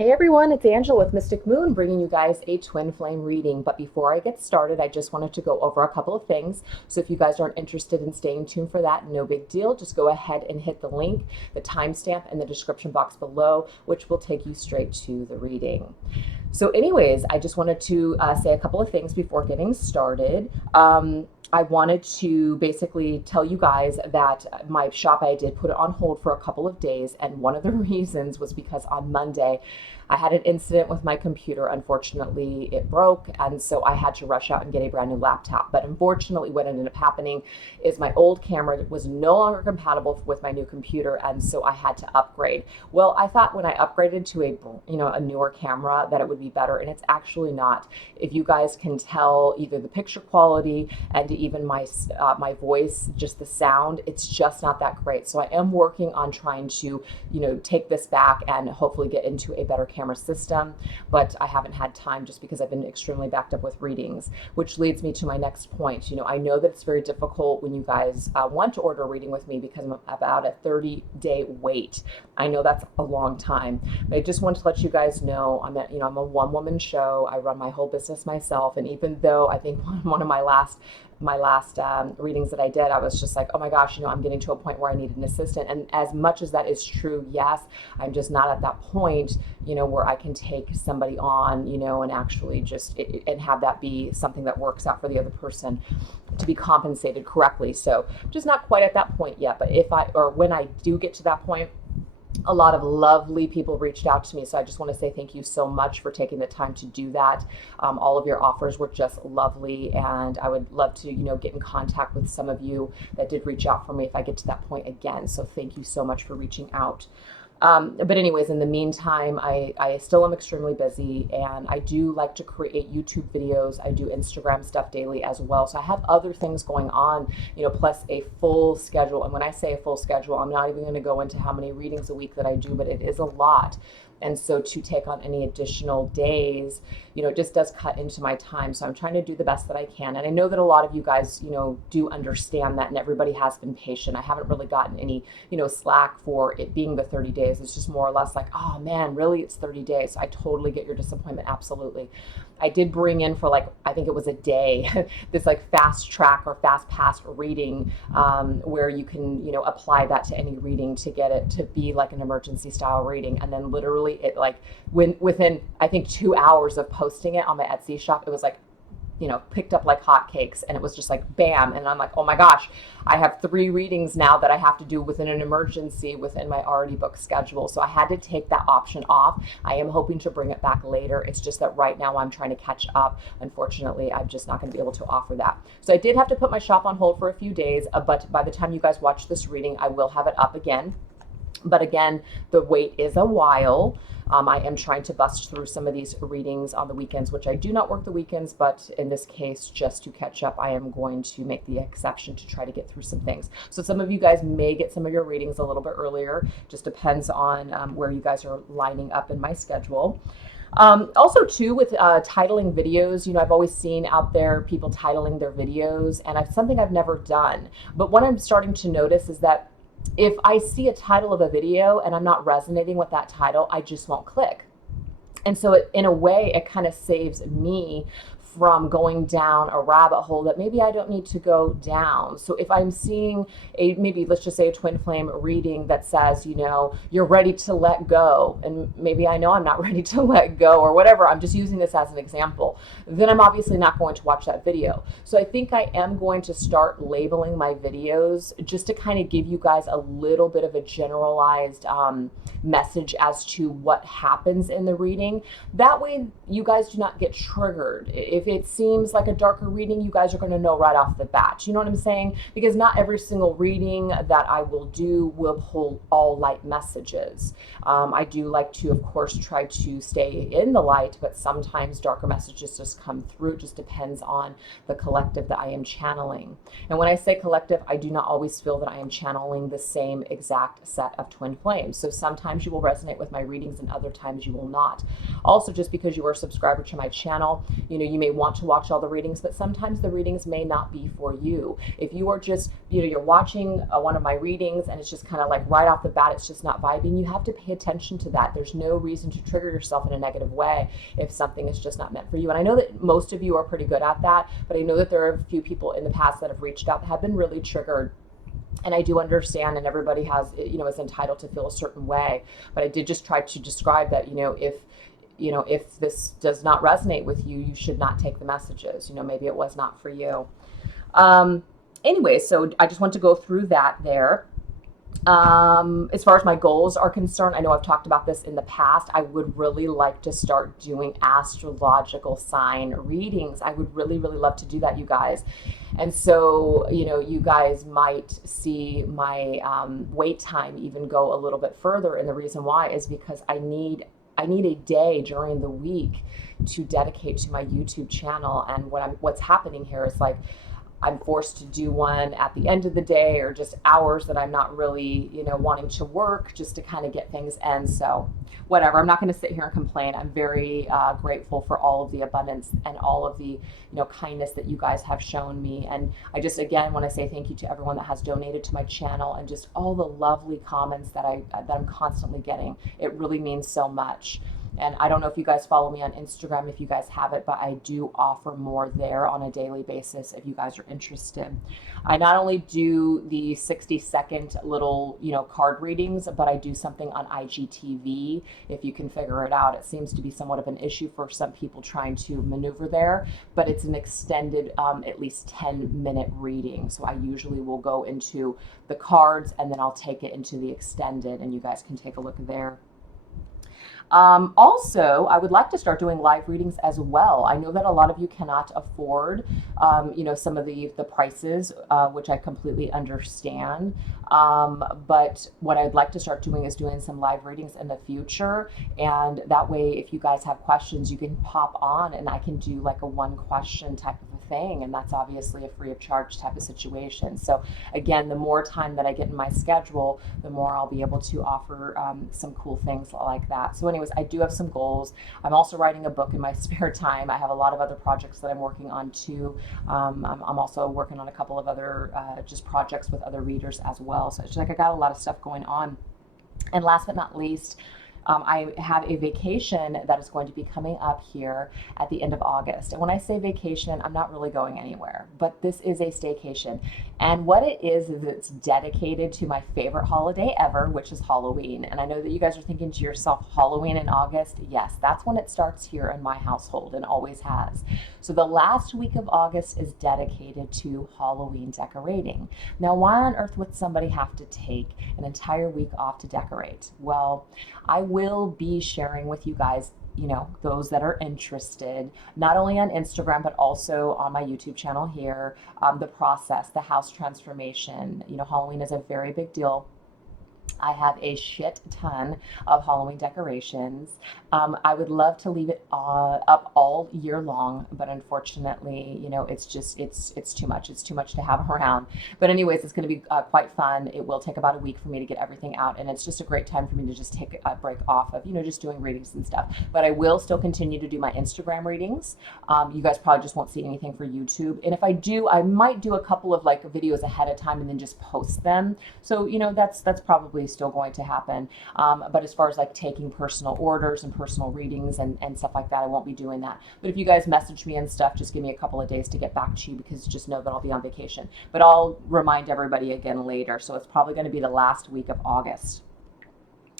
Hey everyone, it's Angela with Mystic Moon bringing you guys a twin flame reading. But before I get started, I just wanted to go over a couple of things. So if you guys aren't interested in staying tuned for that, no big deal. Just go ahead and hit the link, the timestamp in the description box below, which will take you straight to the reading. So anyways, I just wanted to say a couple of things before getting started. I wanted to basically tell you guys that my shop, I did put it on hold for a couple of days. And one of the reasons was because on Monday, I had an incident with my computer. Unfortunately, it broke, and so I had to rush out and get a brand new laptop. But unfortunately, what ended up happening is my old camera was no longer compatible with my new computer, and so I had to upgrade. Well, I thought when I upgraded to a newer camera that it would be better, and it's actually not. If you guys can tell, either the picture quality and even my voice, just the sound, it's just not that great. So I am working on trying to take this back and hopefully get into a better camera system, but I haven't had time just because I've been extremely backed up with readings, which leads me to my next point. I know that it's very difficult when you guys want to order a reading with me because I'm about a 30-day wait. I know that's a long time, but I just want to let you guys know I'm a one-woman show. I run my whole business myself, and even though I think one of my last readings that I did, I was just like, oh my gosh, I'm getting to a point where I need an assistant. And as much as that is true, yes, I'm just not at that point, where I can take somebody on, and actually just and have that be something that works out for the other person to be compensated correctly. So just not quite at that point yet. But when I do get to that point, a lot of lovely people reached out to me. So I just want to say thank you so much for taking the time to do that. All of your offers were just lovely. And I would love to, get in contact with some of you that did reach out for me if I get to that point again. So thank you so much for reaching out. But anyways, in the meantime, I still am extremely busy, and I do like to create YouTube videos. I do Instagram stuff daily as well. So I have other things going on, plus a full schedule. And when I say a full schedule, I'm not even going to go into how many readings a week that I do, but it is a lot. And so to take on any additional days, it just does cut into my time. So I'm trying to do the best that I can. And I know that a lot of you guys, do understand that, and everybody has been patient. I haven't really gotten any, slack for it being the 30 days. It's just more or less like, oh man, really, it's 30 days. I totally get your disappointment. Absolutely. I did bring in for I think it was a day, this fast track or fast pass reading, where you can, apply that to any reading to get it to be like an emergency style reading. And then literally it within, I think 2 hours of posting it on my Etsy shop, it was picked up like hotcakes, and it was just like bam. And I'm like, oh my gosh, I have 3 readings now that I have to do within an emergency within my already booked schedule. So I had to take that option off. I am hoping to bring it back later. It's just that right now I'm trying to catch up. Unfortunately, I'm just not going to be able to offer that. So I did have to put my shop on hold for a few days, but by the time you guys watch this reading, I will have it up again. But again, the wait is a while. I am trying to bust through some of these readings on the weekends, which I do not work the weekends, but in this case, just to catch up, I am going to make the exception to try to get through some things. So some of you guys may get some of your readings a little bit earlier. Just depends on where you guys are lining up in my schedule. Also too, with titling videos, I've always seen out there people titling their videos, and it's something I've never done. But what I'm starting to notice is that if I see a title of a video and I'm not resonating with that title, I just won't click. And so in a way, it kind of saves me from going down a rabbit hole that maybe I don't need to go down. So if I'm seeing maybe let's just say a twin flame reading that says, you're ready to let go, and maybe I know I'm not ready to let go or whatever, I'm just using this as an example, then I'm obviously not going to watch that video. So I think I am going to start labeling my videos just to kind of give you guys a little bit of a generalized message as to what happens in the reading. That way you guys do not get triggered. If it seems like a darker reading, you guys are going to know right off the bat. You know what I'm saying? Because not every single reading that I will do will hold all light messages. I do like to, of course, try to stay in the light, but sometimes darker messages just come through. It just depends on the collective that I am channeling. And when I say collective, I do not always feel that I am channeling the same exact set of twin flames. So sometimes you will resonate with my readings and other times you will not. Also, just because you are a subscriber to my channel, you may may want to watch all the readings, but sometimes the readings may not be for you. If you are just, you're watching one of my readings and it's just kind of like right off the bat, it's just not vibing, you have to pay attention to that. There's no reason to trigger yourself in a negative way if something is just not meant for you. And I know that most of you are pretty good at that, but I know that there are a few people in the past that have reached out that have been really triggered. And I do understand, and everybody has, is entitled to feel a certain way. But I did just try to describe that, if this does not resonate with you, you should not take the messages. Maybe it was not for you. Anyway, so I just want to go through that there. As far as my goals are concerned, I know I've talked about this in the past. I would really like to start doing astrological sign readings. I would really, really love to do that, you guys. And so, you guys might see my wait time even go a little bit further. And the reason why is because I need a day during the week to dedicate to my YouTube channel. And what's happening here is like, I'm forced to do one at the end of the day or just hours that I'm not really, wanting to work just to kind of get things in. So whatever, I'm not going to sit here and complain. I'm very grateful for all of the abundance and all of the, kindness that you guys have shown me. And I just, again, want to say thank you to everyone that has donated to my channel and just all the lovely comments that I'm constantly getting. It really means so much. And I don't know if you guys follow me on Instagram, if you guys have it, but I do offer more there on a daily basis if you guys are interested. I not only do the 60-second little, card readings, but I do something on IGTV if you can figure it out. It seems to be somewhat of an issue for some people trying to maneuver there, but it's an extended, at least 10-minute reading. So I usually will go into the cards and then I'll take it into the extended, and you guys can take a look there. Also, I would like to start doing live readings as well. I know that a lot of you cannot afford, some of the prices, which I completely understand. But what I'd like to start doing is doing some live readings in the future. And that way, if you guys have questions, you can pop on and I can do like a one question type of a thing. And that's obviously a free of charge type of situation. So again, the more time that I get in my schedule, the more I'll be able to offer some cool things like that. So anyways, I do have some goals. I'm also writing a book in my spare time. I have a lot of other projects that I'm working on too. I'm also working on a couple of other just projects with other readers as well. So it's like I got a lot of stuff going on. And last but not least, I have a vacation that is going to be coming up here at the end of August. And when I say vacation, I'm not really going anywhere, but this is a staycation. And what it is it's dedicated to my favorite holiday ever, which is Halloween. And I know that you guys are thinking to yourself, Halloween in August? Yes, that's when it starts here in my household and always has. So the last week of August is dedicated to Halloween decorating. Now, why on earth would somebody have to take an entire week off to decorate? Well, I will be sharing with you guys, those that are interested, not only on Instagram, but also on my YouTube channel here, the process, the house transformation. Halloween is a very big deal. I have a shit ton of Halloween decorations. I would love to leave it up all year long, but unfortunately, it's too much. It's too much to have around. But anyways, it's going to be quite fun. It will take about a week for me to get everything out, and it's just a great time for me to just take a break off of, just doing readings and stuff. But I will still continue to do my Instagram readings. You guys probably just won't see anything for YouTube. And if I do, I might do a couple of like videos ahead of time and then just post them. So, that's probably still going to happen. But as far as like taking personal orders and personal readings and stuff like that, I won't be doing that. But if you guys message me and stuff, just give me a couple of days to get back to you, because just know that I'll be on vacation. But I'll remind everybody again later. So it's probably going to be the last week of August.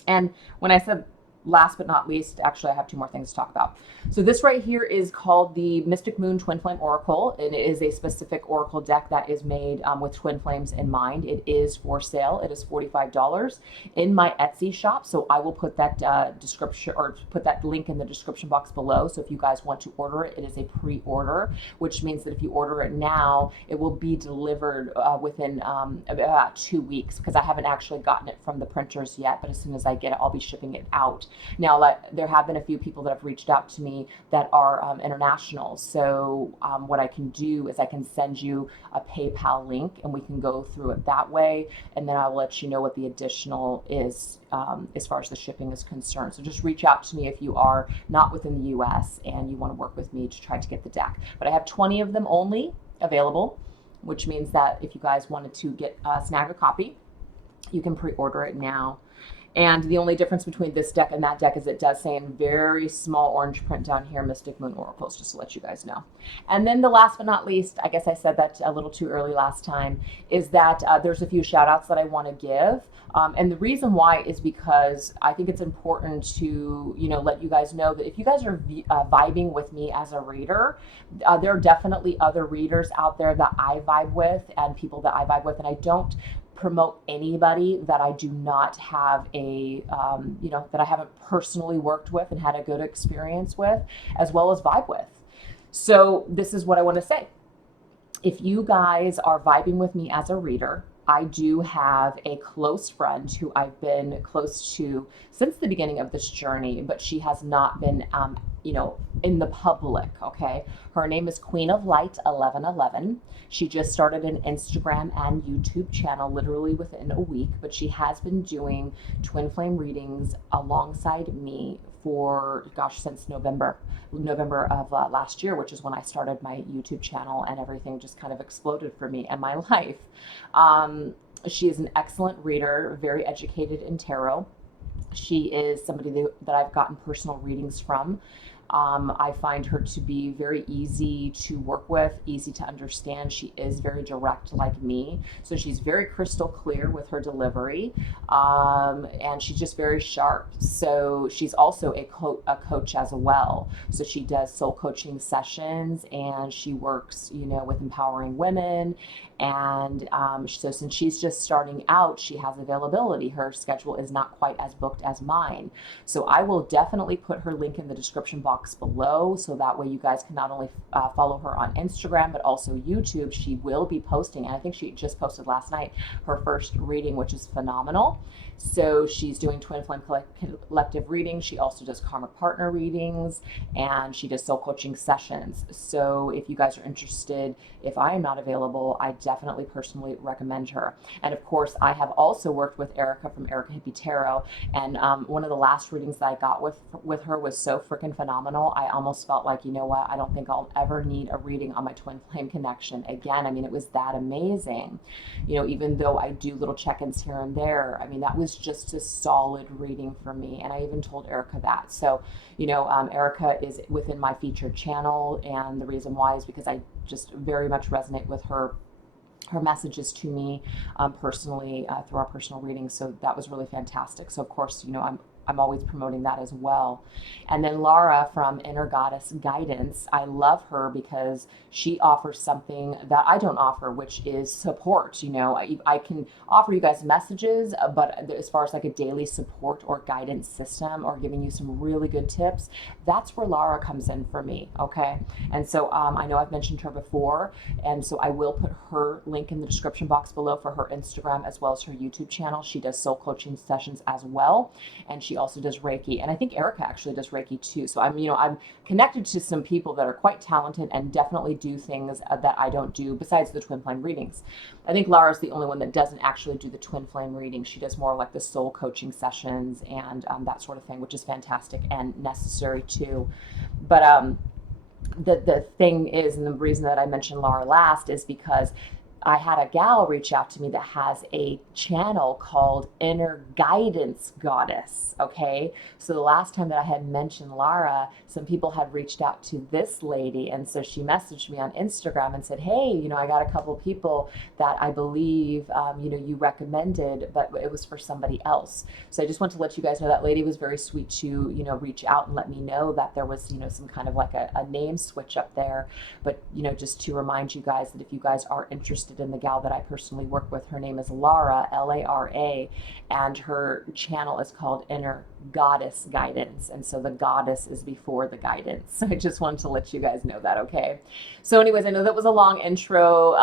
And when I said last but not least, actually I have two more things to talk about. So this right here is called the Mystic Moon Twin Flame Oracle, and it is a specific oracle deck that is made with twin flames in mind. It is for sale. It is $45 in my Etsy shop. So I will put that description, or put that link in the description box below. So if you guys want to order it, it is a pre-order, which means that if you order it now, it will be delivered within about 2 weeks, because I haven't actually gotten it from the printers yet. But as soon as I get it, I'll be shipping it out. Now, there have been a few people that have reached out to me that are international. So what I can do is I can send you a PayPal link and we can go through it that way. And then I'll let you know what the additional is as far as the shipping is concerned. So just reach out to me if you are not within the US and you want to work with me to try to get the deck. But I have 20 of them only available, which means that if you guys wanted to get snag a copy, you can pre-order it now. And the only difference between this deck and that deck is it does say in very small orange print down here, Mystic Moon Oracles, just to let you guys know. And then the last but not least, I guess I said that a little too early last time, is that there's a few shout outs that I want to give. And the reason why is because I think it's important to, let you guys know that if you guys are vibing with me as a reader, there are definitely other readers out there that I vibe with and people that I vibe with, and I don't promote anybody that I do not have that I haven't personally worked with and had a good experience with, as well as vibe with. So this is what I want to say. If you guys are vibing with me as a reader, I do have a close friend who I've been close to since the beginning of this journey, but she has not been, in the public, okay? Her name is Queen of Light 1111. She just started an Instagram and YouTube channel literally within a week, but she has been doing twin flame readings alongside me for, since November of last year, which is when I started my YouTube channel and everything just kind of exploded for me and my life. She is an excellent reader, very educated in tarot. She is somebody that I've gotten personal readings from. I find her to be very easy to work with, easy to understand. She is very direct like me. So she's very crystal clear with her delivery. And she's just very sharp. So she's also a coach as well. So she does soul coaching sessions and she works, with empowering women. And so since she's just starting out, she has availability. Her schedule is not quite as booked as mine. So I will definitely put her link in the description box below. So that way you guys can not only follow her on Instagram, but also YouTube. She will be posting, and I think she just posted last night, her first reading, which is phenomenal. So she's doing Twin Flame Collective readings. She also does karmic partner readings, and she does soul coaching sessions. So if you guys are interested, if I am not available, I definitely personally recommend her. And of course, I have also worked with Erica from Erica Hippie Tarot, and one of the last readings that I got with her was so freaking phenomenal. I almost felt like, you know what, I don't think I'll ever need a reading on my twin flame connection again. I mean, it was that amazing. Even though I do little check-ins here and there, I mean, that was just a solid reading for me. And I even told Erica that. So, Erica is within my featured channel. And the reason why is because I just very much resonate with her messages to me personally through our personal readings. So that was really fantastic. So of course, I'm always promoting that as well. And then Laura from Inner Goddess Guidance, I love her because she offers something that I don't offer, which is support. I can offer you guys messages, but as far as like a daily support or guidance system or giving you some really good tips, that's where Laura comes in for me, okay? And so I know I've mentioned her before, and so I will put her link in the description box below for her Instagram as well as her YouTube channel. She does soul coaching sessions as well, and she also does Reiki, and I think Erica actually does Reiki too. So I'm connected to some people that are quite talented and definitely do things that I don't do besides the twin flame readings. I think Laura's the only one that doesn't actually do the twin flame reading. She does more like the soul coaching sessions and that sort of thing, which is fantastic and necessary too. But the thing is, and the reason that I mentioned Laura last is because I had a gal reach out to me that has a channel called Inner Guidance Goddess, okay? So the last time that I had mentioned Laura, some people had reached out to this lady, and so she messaged me on Instagram and said, hey, I got a couple people that I believe, you recommended, but it was for somebody else. So I just want to let you guys know that lady was very sweet to, reach out and let me know that there was, some kind of like a name switch up there. But, just to remind you guys that if you guys are interested in the gal that I personally work with, her name is Lara, Lara, and her channel is called Inner goddess guidance. And so the goddess is before the guidance. So I just wanted to let you guys know that, okay? So anyways, I know that was a long intro.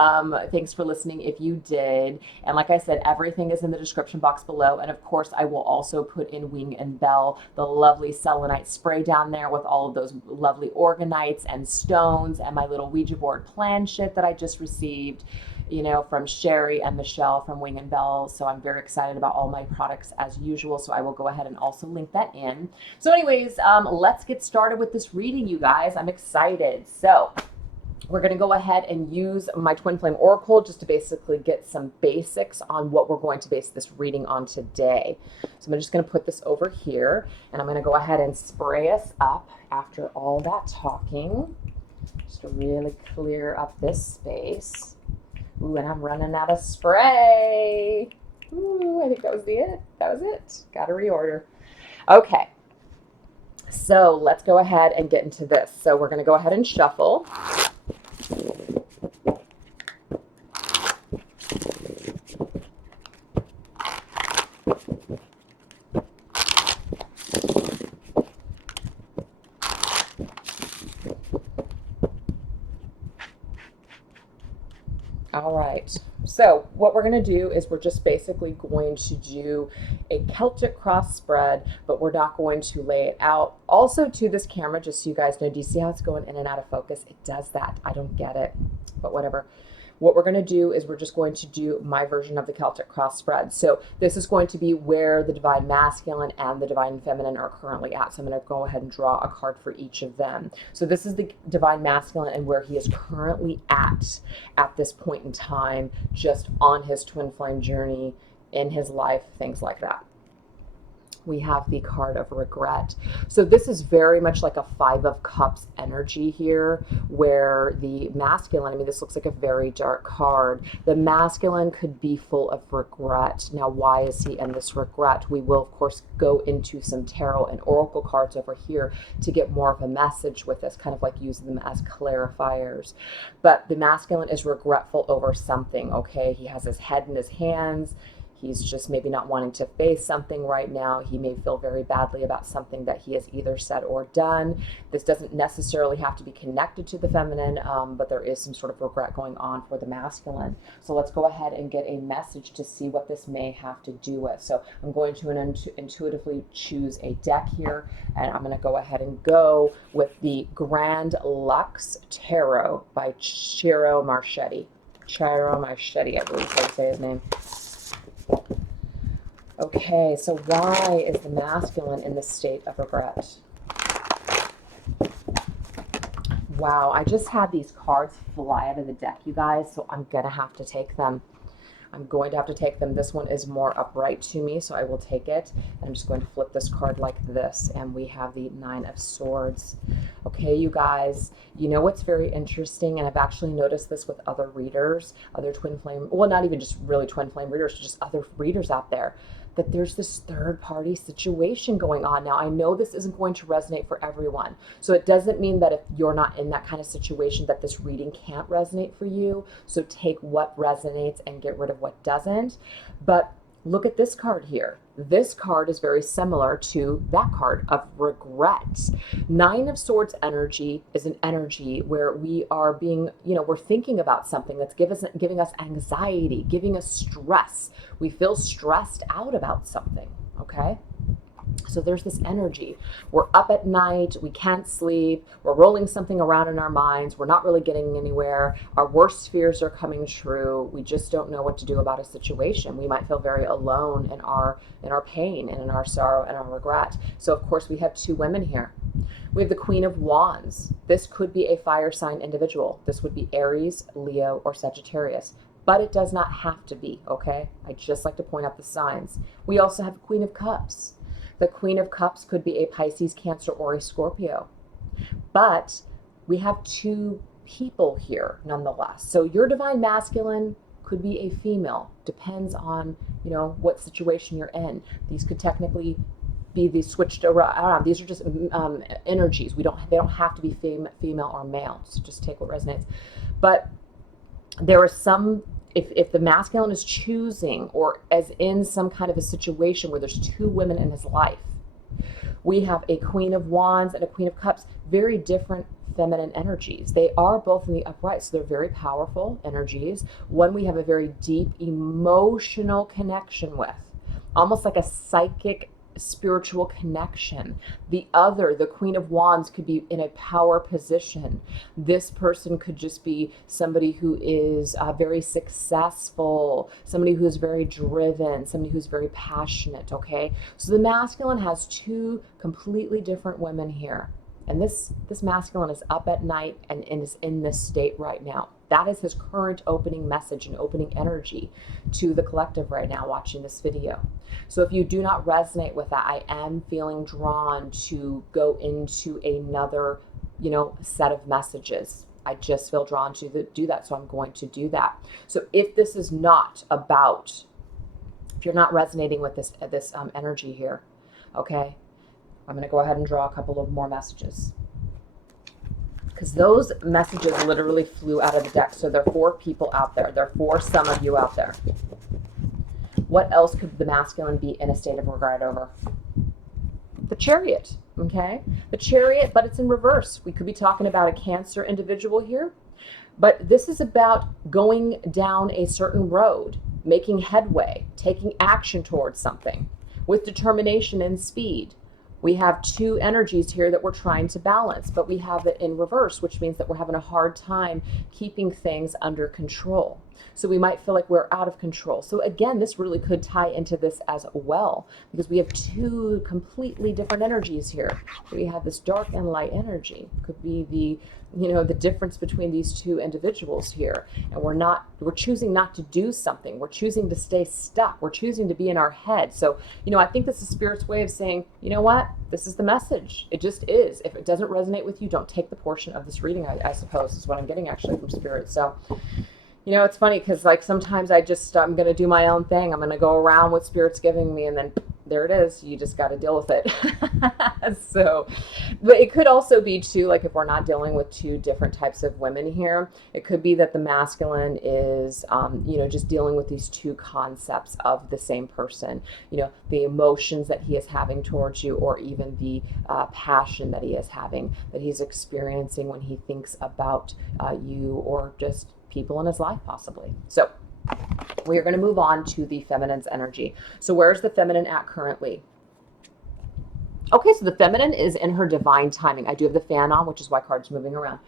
Thanks for listening if you did. And like I said, everything is in the description box below. And of course, I will also put in Wing and Bell, the lovely selenite spray down there with all of those lovely organites and stones and my little Ouija board planchette that I just received, you know, from Sherry and Michelle from Wing and Bell. So I'm very excited about all my products as usual. So I will go ahead and also link that in. So anyways, let's get started with this reading, you guys. I'm excited. So we're going to go ahead and use my Twin Flame Oracle just to basically get some basics on what we're going to base this reading on today. So I'm just going to put this over here, and I'm going to go ahead and spray us up after all that talking, just to really clear up this space. Ooh, and I'm running out of spray. Ooh, I think that was it. That was it. Got to reorder. Okay. So let's go ahead and get into this. So we're going to go ahead and shuffle. All right, so what we're going to do is we're just basically going to do a Celtic cross spread, but we're not going to lay it out. Also to this camera, just so you guys know, do you see how it's going in and out of focus? It does that. I don't get it, but whatever. What we're going to do is we're just going to do my version of the Celtic cross spread. So this is going to be where the Divine Masculine and the Divine Feminine are currently at. So I'm going to go ahead and draw a card for each of them. So this is the Divine Masculine and where he is currently at this point in time, just on his twin flame journey in his life, things like that. We have the card of regret. So this is very much like a Five of Cups energy here, where the masculine, I mean, this looks like a very dark card. The masculine could be full of regret. Now, why is he in this regret? We will, of course, go into some tarot and oracle cards over here to get more of a message with this, kind of like using them as clarifiers. But the masculine is regretful over something, okay? He has his head in his hands. He's just maybe not wanting to face something right now. He may feel very badly about something that he has either said or done. This doesn't necessarily have to be connected to the feminine, but there is some sort of regret going on for the masculine. So let's go ahead and get a message to see what this may have to do with. So I'm going to intuitively choose a deck here, and I'm going to go ahead and go with the Grand Lux Tarot by Ciro Marchetti. Ciro Marchetti, I believe is how you say his name. Okay, so why is the masculine in this state of regret? Wow, I just had these cards fly out of the deck, you guys, so I'm going to have to take them. I'm going to have to take them. This one is more upright to me, so I will take it. I'm just going to flip this card like this, and we have the Nine of Swords. Okay, you guys, you know what's very interesting, and I've actually noticed this with other readers, other twin flame, well, not even just really twin flame readers, just other readers out there, that there's this third party situation going on. Now, I know this isn't going to resonate for everyone. So it doesn't mean that if you're not in that kind of situation that this reading can't resonate for you. So take what resonates and get rid of what doesn't. But look at this card here. This card is very similar to that card of regret. Nine of Swords energy is an energy where we are being, we're thinking about something that's giving us anxiety, giving us stress. We feel stressed out about something, okay? So there's this energy. We're up at night, we can't sleep, we're rolling something around in our minds, we're not really getting anywhere, our worst fears are coming true, we just don't know what to do about a situation. We might feel very alone in our pain and in our sorrow and our regret. So of course we have two women here. We have the Queen of Wands. This could be a fire sign individual. This would be Aries, Leo, or Sagittarius. But it does not have to be, okay? I just like to point out the signs. We also have the Queen of Cups. The Queen of Cups could be a Pisces, Cancer, or a Scorpio. But we have two people here nonetheless. So your Divine Masculine could be a female. Depends on, what situation you're in. These could technically be these switched around. These are just energies. They don't have to be female or male. So just take what resonates. But there are some, if the masculine is choosing or as in some kind of a situation where there's two women in his life, We have a Queen of Wands and a Queen of Cups, very different feminine energies. They are both in the upright, so they're very powerful energies. One we have a very deep emotional connection with, almost like a psychic spiritual connection. The other, the Queen of Wands, could be in a power position. This person could just be somebody who is very successful, somebody who is very driven, somebody who's very passionate, okay? So the masculine has two completely different women here. And this masculine is up at night and is in this state right now. That is his current opening message and opening energy to the collective right now watching this video. So if you do not resonate with that, I am feeling drawn to go into another, set of messages. I just feel drawn to do that, so I'm going to do that. So if this is not about, if you're not resonating with this energy here, okay, I'm going to go ahead and draw a couple of more messages, because those messages literally flew out of the deck. So there are 4 people out there. There are 4 some of you out there. What else could the masculine be in a state of regret over? The Chariot, okay? The Chariot, but it's in reverse. We could be talking about a Cancer individual here, but this is about going down a certain road, making headway, taking action towards something with determination and speed. We have 2 energies here that we're trying to balance, but we have it in reverse, which means that we're having a hard time keeping things under control. So we might feel like we're out of control. So again, this really could tie into this as well, because we have 2 completely different energies here. We have this dark and light energy. Could be the difference between these 2 individuals here. And we're choosing not to do something. We're choosing to stay stuck. We're choosing to be in our head. So, I think this is Spirit's way of saying, you know what? This is the message. It just is. If it doesn't resonate with you, don't take the portion of this reading, I suppose, is what I'm getting actually from Spirit. So, it's funny because sometimes I'm going to do my own thing. I'm going to go around what Spirit's giving me, and then there it is. You just got to deal with it. So, but it could also be too, if we're not dealing with 2 different types of women here, it could be that the masculine is, just dealing with these 2 concepts of the same person, the emotions that he is having towards you, or even the passion that he is having, that he's experiencing when he thinks about you, or just people in his life possibly. So we are going to move on to the feminine's energy. So where's the feminine at currently? Okay, so the feminine is in her divine timing. I do have the fan on, which is why cards are moving around.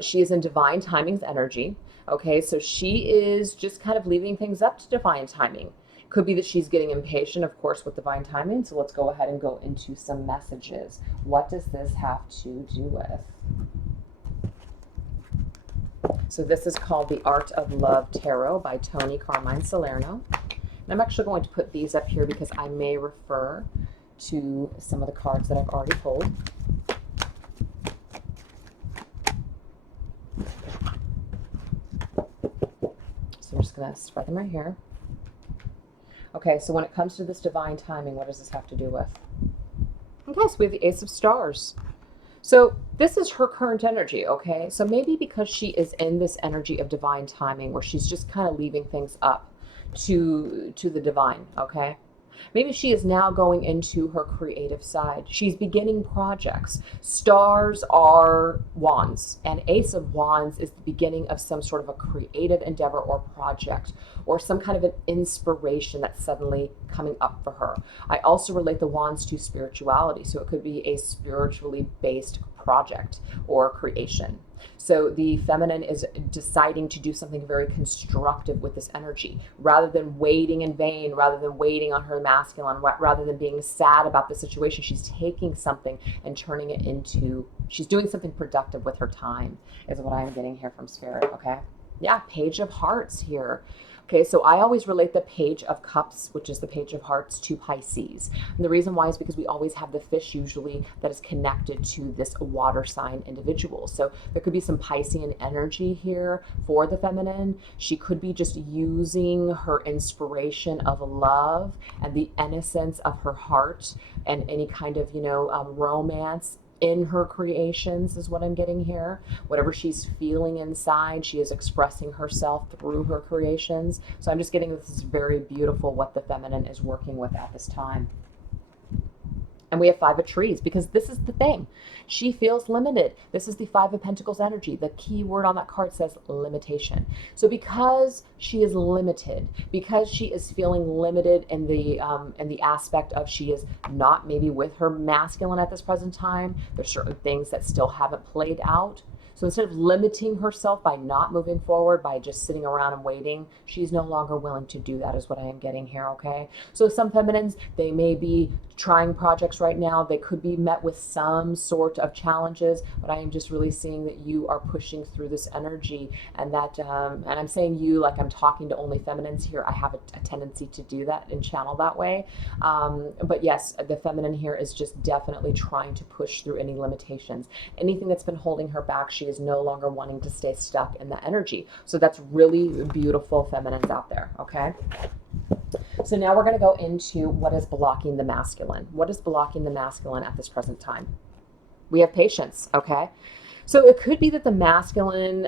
She is in divine timing's energy. Okay, so she is just kind of leaving things up to divine timing. Could be that she's getting impatient, of course, with divine timing. So let's go ahead and go into some messages. What does this have to do with? So this is called The Art of Love Tarot by Tony Carmine Salerno. And I'm actually going to put these up here because I may refer to some of the cards that I've already pulled. So I'm just going to spread them right here. Okay, so when it comes to this divine timing, what does this have to do with? Okay, so we have the Ace of Stars. So this is her current energy, okay? So maybe because she is in this energy of divine timing where she's just kind of leaving things up to the divine, okay? Maybe she is now going into her creative side. She's beginning projects. Stars are wands, and Ace of Wands is the beginning of some sort of a creative endeavor or project, or some kind of an inspiration that's suddenly coming up for her. I also relate the wands to spirituality, so it could be a spiritually based project or creation. So the feminine is deciding to do something very constructive with this energy, rather than waiting in vain, rather than waiting on her masculine, rather than being sad about the situation. She's taking something and turning it into, she's doing something productive with her time, is what I'm getting here from Spirit, okay? Yeah, Page of Hearts here. Okay, so I always relate the Page of Cups, which is the Page of Hearts, to Pisces. And the reason why is because we always have the fish usually that is connected to this water sign individual. So there could be some Piscean energy here for the feminine. She could be just using her inspiration of love and the innocence of her heart and any kind of, romance in her creations is what I'm getting here. Whatever she's feeling inside, she is expressing herself through her creations. So I'm just getting this is very beautiful what the feminine is working with at this time. And we have Five of Trees, because this is the thing. She feels limited. This is the Five of Pentacles energy. The key word on that card says limitation. So because she is limited, because she is feeling limited in the aspect of she is not maybe with her masculine at this present time, there's certain things that still haven't played out. So instead of limiting herself by not moving forward, by just sitting around and waiting, she's no longer willing to do that, is what I am getting here, okay? So some feminines, they may be trying projects right now. They could be met with some sort of challenges, but I am just really seeing that you are pushing through this energy, and that, and I'm saying you like I'm talking to only feminines here. I have a tendency to do that and channel that way. But yes, the feminine here is just definitely trying to push through any limitations. Anything that's been holding her back, she is no longer wanting to stay stuck in the energy. So that's really beautiful, feminines out there, okay? So now we're going to go into what is blocking the masculine. What is blocking the masculine at this present time? We have patience, okay? So it could be that the masculine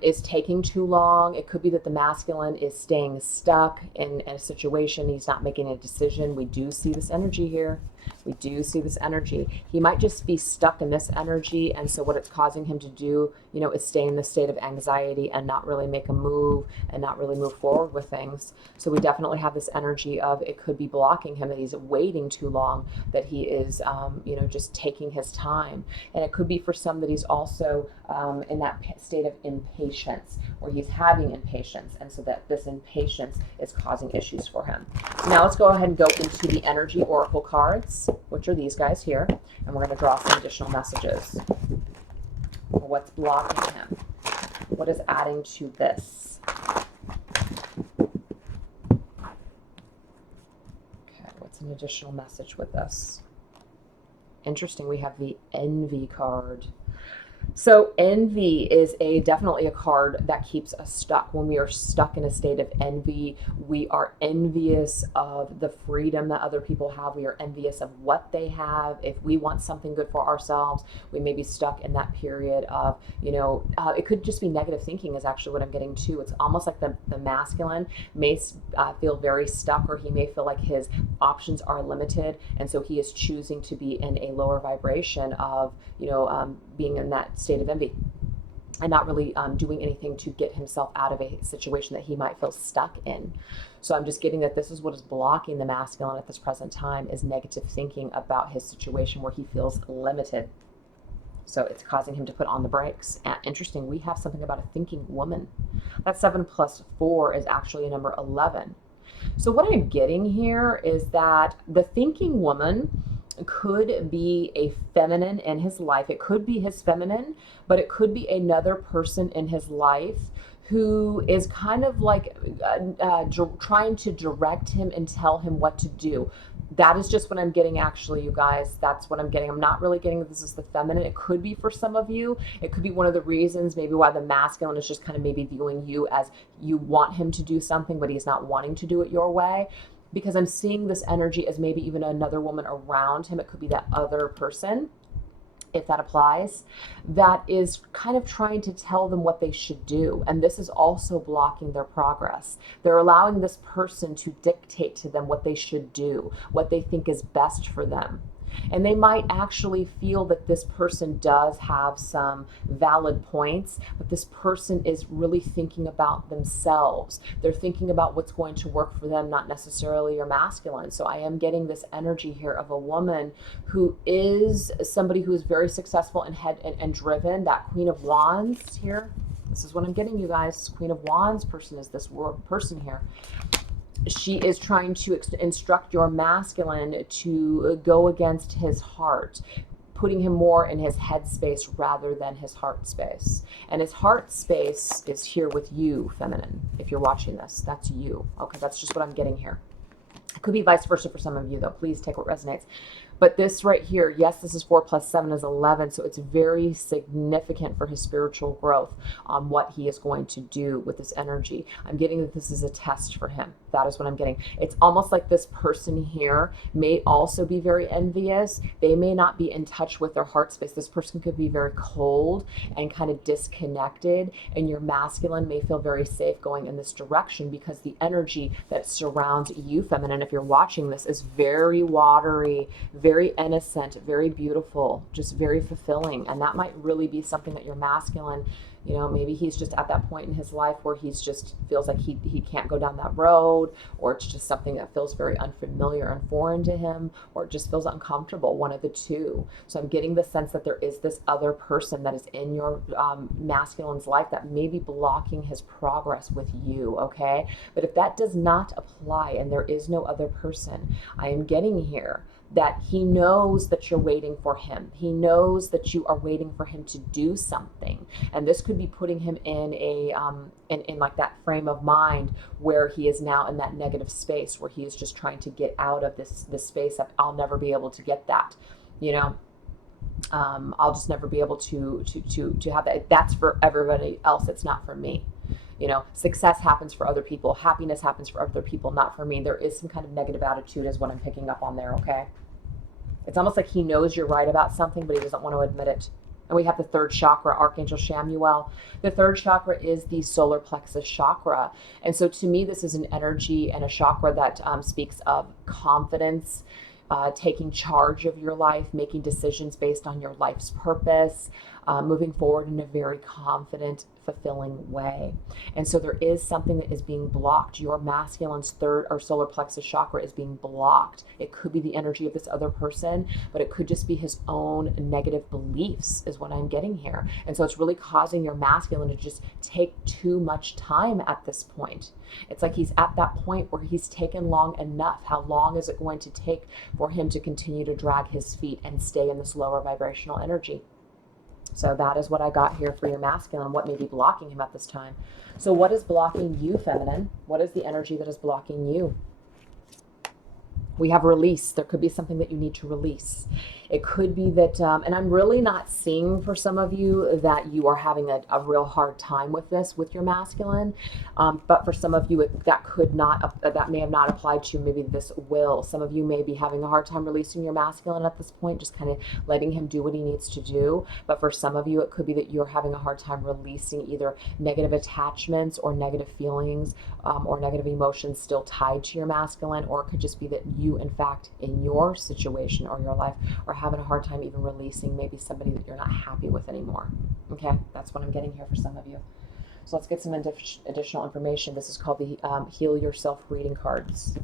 is taking too long. It could be that the masculine is staying stuck in a situation. He's not making a decision. We do see this energy here. We do see this energy. He might just be stuck in this energy. And so what it's causing him to do, you know, is stay in the state of anxiety and not really make a move and not really move forward with things. So we definitely have this energy of it could be blocking him, that he's waiting too long, that he is, you know, just taking his time. And it could be for some that he's also in that state of impatience, where he's having impatience. And so that this impatience is causing issues for him. Now let's go ahead and go into the energy oracle cards, which are these guys here. And we're going to draw some additional messages. What's blocking him? What is adding to this? Okay, what's an additional message with this? Interesting, we have the envy card. So envy is definitely a card that keeps us stuck. When we are stuck in a state of envy, we are envious of the freedom that other people have. We are envious of what they have. If we want something good for ourselves, we may be stuck in that period of, you know, it could just be negative thinking is actually what I'm getting to. It's almost like the masculine may feel very stuck, or he may feel like his options are limited. And so he is choosing to be in a lower vibration of, you know, being in that state of envy and not really doing anything to get himself out of a situation that he might feel stuck in. So I'm just getting that this is what is blocking the masculine at this present time, is negative thinking about his situation where he feels limited. So it's causing him to put on the brakes. And interesting, we have something about a thinking woman. That 7 plus 4 is actually a number 11. So what I'm getting here is that the thinking woman could be a feminine in his life. It could be his feminine, but it could be another person in his life who is kind of like trying to direct him and tell him what to do. That is just what I'm getting, actually, you guys. That's what I'm getting. I'm not really getting that this is the feminine. It could be for some of you. It could be one of the reasons maybe why the masculine is just kind of maybe viewing you as you want him to do something, but he's not wanting to do it your way. Because I'm seeing this energy as maybe even another woman around him. It could be that other person, if that applies, that is kind of trying to tell them what they should do. And this is also blocking their progress. They're allowing this person to dictate to them what they should do, what they think is best for them. And they might actually feel that this person does have some valid points, but this person is really thinking about themselves. They're thinking about what's going to work for them, not necessarily your masculine. So I am getting this energy here of a woman who is somebody who is very successful and driven. That Queen of Wands here. This is what I'm getting, you guys. Queen of Wands person is this person here. She is trying to instruct your masculine to go against his heart, putting him more in his head space rather than his heart space. And his heart space is here with you, feminine. If you're watching this, that's you. Okay, that's just what I'm getting here. It could be vice versa for some of you, though. Please take what resonates. But this right here, yes, this is 4 plus 7 is 11. So it's very significant for his spiritual growth on what he is going to do with this energy. I'm getting that this is a test for him. That is what I'm getting. It's almost like this person here may also be very envious. They may not be in touch with their heart space. This person could be very cold and kind of disconnected. And your masculine may feel very safe going in this direction because the energy that surrounds you, feminine, if you're watching this, is very watery, very innocent, very beautiful, just very fulfilling. And that might really be something that your masculine, maybe he's just at that point in his life where he's just feels like he can't go down that road, or it's just something that feels very unfamiliar and foreign to him, or it just feels uncomfortable, one of the two. So I'm getting the sense that there is this other person that is in your masculine's life that may be blocking his progress with you, okay? But if that does not apply and there is no other person, I am getting here that he knows that you're waiting for him. He knows that you are waiting for him to do something. And this could be putting him in a in like that frame of mind where he is now in that negative space, where he is just trying to get out of this space of, I'll never be able to get that, I'll just never be able to have that. That's for everybody else. It's not for me. Success happens for other people. Happiness happens for other people, not for me. There is some kind of negative attitude is what I'm picking up on there, okay? It's almost like he knows you're right about something, but he doesn't want to admit it. And we have the third chakra, Archangel Shamuel. The third chakra is the solar plexus chakra. And so to me, this is an energy and a chakra that speaks of confidence, taking charge of your life, making decisions based on your life's purpose, moving forward in a very confident, fulfilling way. And so there is something that is being blocked. Your masculine's third or solar plexus chakra is being blocked. It could be the energy of this other person, but it could just be his own negative beliefs is what I'm getting here. And so it's really causing your masculine to just take too much time at this point. It's like he's at that point where he's taken long enough. How long is it going to take for him to continue to drag his feet and stay in this lower vibrational energy? So that is what I got here for your masculine, what may be blocking him at this time. So what is blocking you, feminine? What is the energy that is blocking you? We have release. There could be something that you need to release. It could be that, and I'm really not seeing for some of you that you are having a real hard time with this, with your masculine. But for some of you, that may have not applied to you. Maybe this will. Some of you may be having a hard time releasing your masculine at this point, just kind of letting him do what he needs to do. But for some of you, it could be that you're having a hard time releasing either negative attachments or negative feelings or negative emotions still tied to your masculine, or it could just be that you, in fact, in your situation or your life, are having a hard time even releasing maybe somebody that you're not happy with anymore. Okay, that's what I'm getting here for some of you. So let's get some additional information. This is called the Heal Yourself reading cards.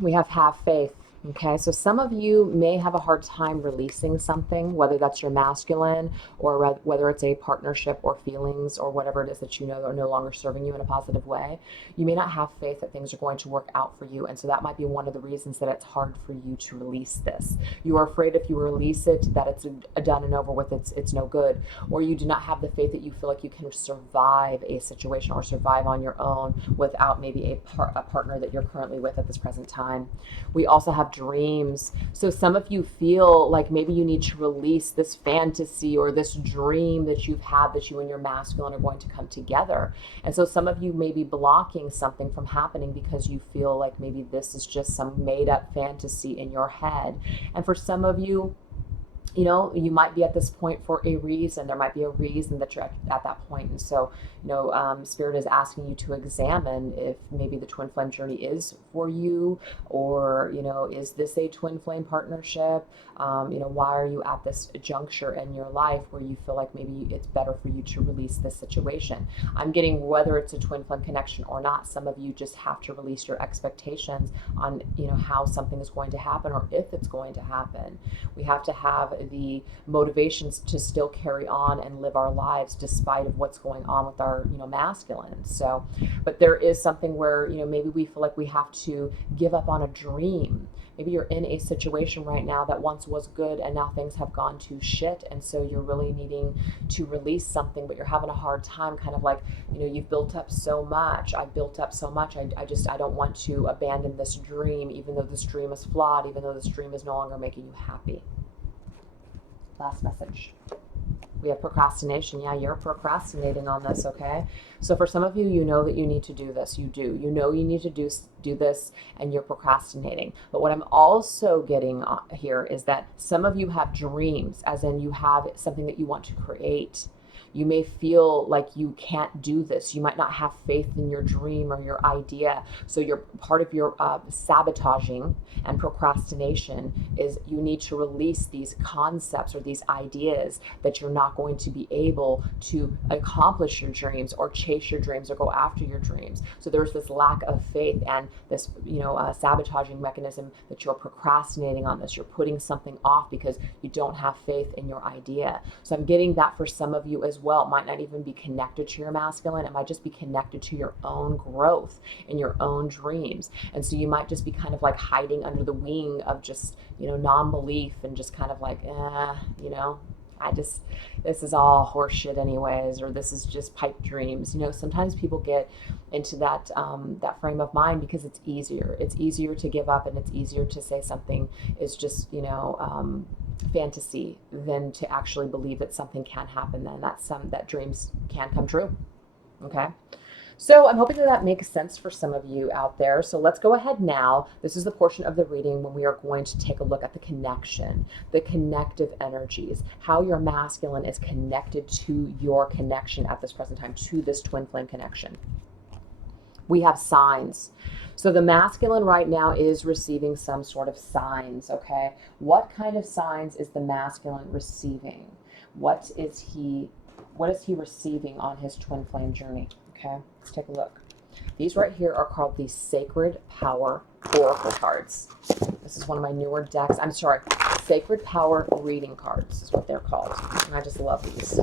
We have faith. Okay, so some of you may have a hard time releasing something, whether that's your masculine or whether it's a partnership or feelings or whatever it is that you know are no longer serving you in a positive way. You may not have faith that things are going to work out for you, and so that might be one of the reasons that it's hard for you to release this. You are afraid if you release it that it's done and over with, it's no good, or you do not have the faith that you feel like you can survive a situation or survive on your own without maybe a partner that you're currently with at this present time. We also have dreams. So some of you feel like maybe you need to release this fantasy or this dream that you've had that you and your masculine are going to come together. And so some of you may be blocking something from happening because you feel like maybe this is just some made up fantasy in your head. And for some of you, you might be at this point for a reason. There might be a reason that you're at that point. And so, Spirit is asking you to examine if maybe the twin flame journey is for you, or, is this a twin flame partnership? Why are you at this juncture in your life where you feel like maybe it's better for you to release this situation? I'm getting whether it's a twin flame connection or not, some of you just have to release your expectations on, how something is going to happen or if it's going to happen. We have to have the motivations to still carry on and live our lives despite of what's going on with our masculine. So, but there is something where maybe we feel like we have to give up on a dream. Maybe you're in a situation right now that once was good and now things have gone to shit, and so you're really needing to release something, but you're having a hard time, kind of like, you've built up so much. I've built up so much. I don't want to abandon this dream, even though this dream is flawed, even though this dream is no longer making you happy. Last message. We have procrastination. Yeah, you're procrastinating on this, okay? So for some of you, you know that you need to do this. You do. You know you need to do this, and you're procrastinating. But what I'm also getting here is that some of you have dreams, as in you have something that you want to create. You may feel like you can't do this. You might not have faith in your dream or your idea. So you're part of your sabotaging and procrastination is you need to release these concepts or these ideas that you're not going to be able to accomplish your dreams or chase your dreams or go after your dreams. So there's this lack of faith and this, sabotaging mechanism that you're procrastinating on this. You're putting something off because you don't have faith in your idea. So I'm getting that for some of you as well. It might not even be connected to your masculine. It might just be connected to your own growth and your own dreams. And so you might just be kind of like hiding under the wing of just, non-belief and just kind of like, this is all horseshit anyways, or this is just pipe dreams. Sometimes people get into that frame of mind because it's easier. It's easier to give up, and it's easier to say something is just, fantasy than to actually believe that something can happen, then that dreams can come true. Okay. So I'm hoping that makes sense for some of you out there. So let's go ahead now. This is the portion of the reading when we are going to take a look at the connection, the connective energies, how your masculine is connected to your connection at this present time, to this twin flame connection. We have signs. So the masculine right now is receiving some sort of signs, okay? What kind of signs is the masculine receiving? What is he receiving on his twin flame journey? Okay, let's take a look. These right here are called the Sacred Power Oracle cards. This is one of my newer decks. I'm sorry, Sacred Power Reading cards is what they're called. And I just love these.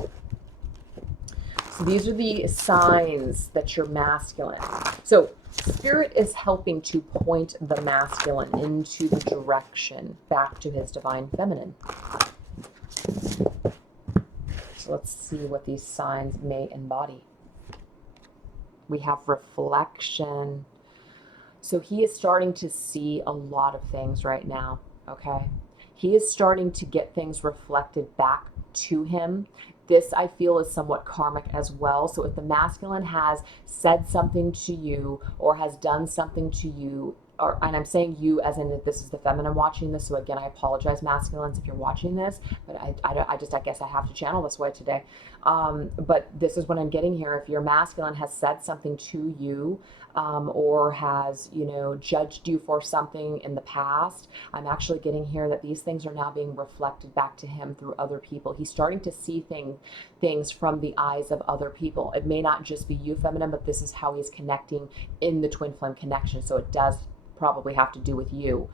So these are the signs that you're masculine. So Spirit is helping to point the masculine into the direction back to his divine feminine. So let's see what these signs may embody. We have reflection. So he is starting to see a lot of things right now, okay? He is starting to get things reflected back to him. This, I feel, is somewhat karmic as well. So if the masculine has said something to you or has done something to you, and I'm saying you as in this is the feminine watching this, so again, I apologize, masculines, if you're watching this, but I guess I have to channel this way today. But this is what I'm getting here. If your masculine has said something to you, or has, judged you for something in the past, I'm actually getting here that these things are now being reflected back to him through other people. He's starting to see things from the eyes of other people. It may not just be you, feminine, but this is how he's connecting in the twin flame connection. So it does probably have to do with you.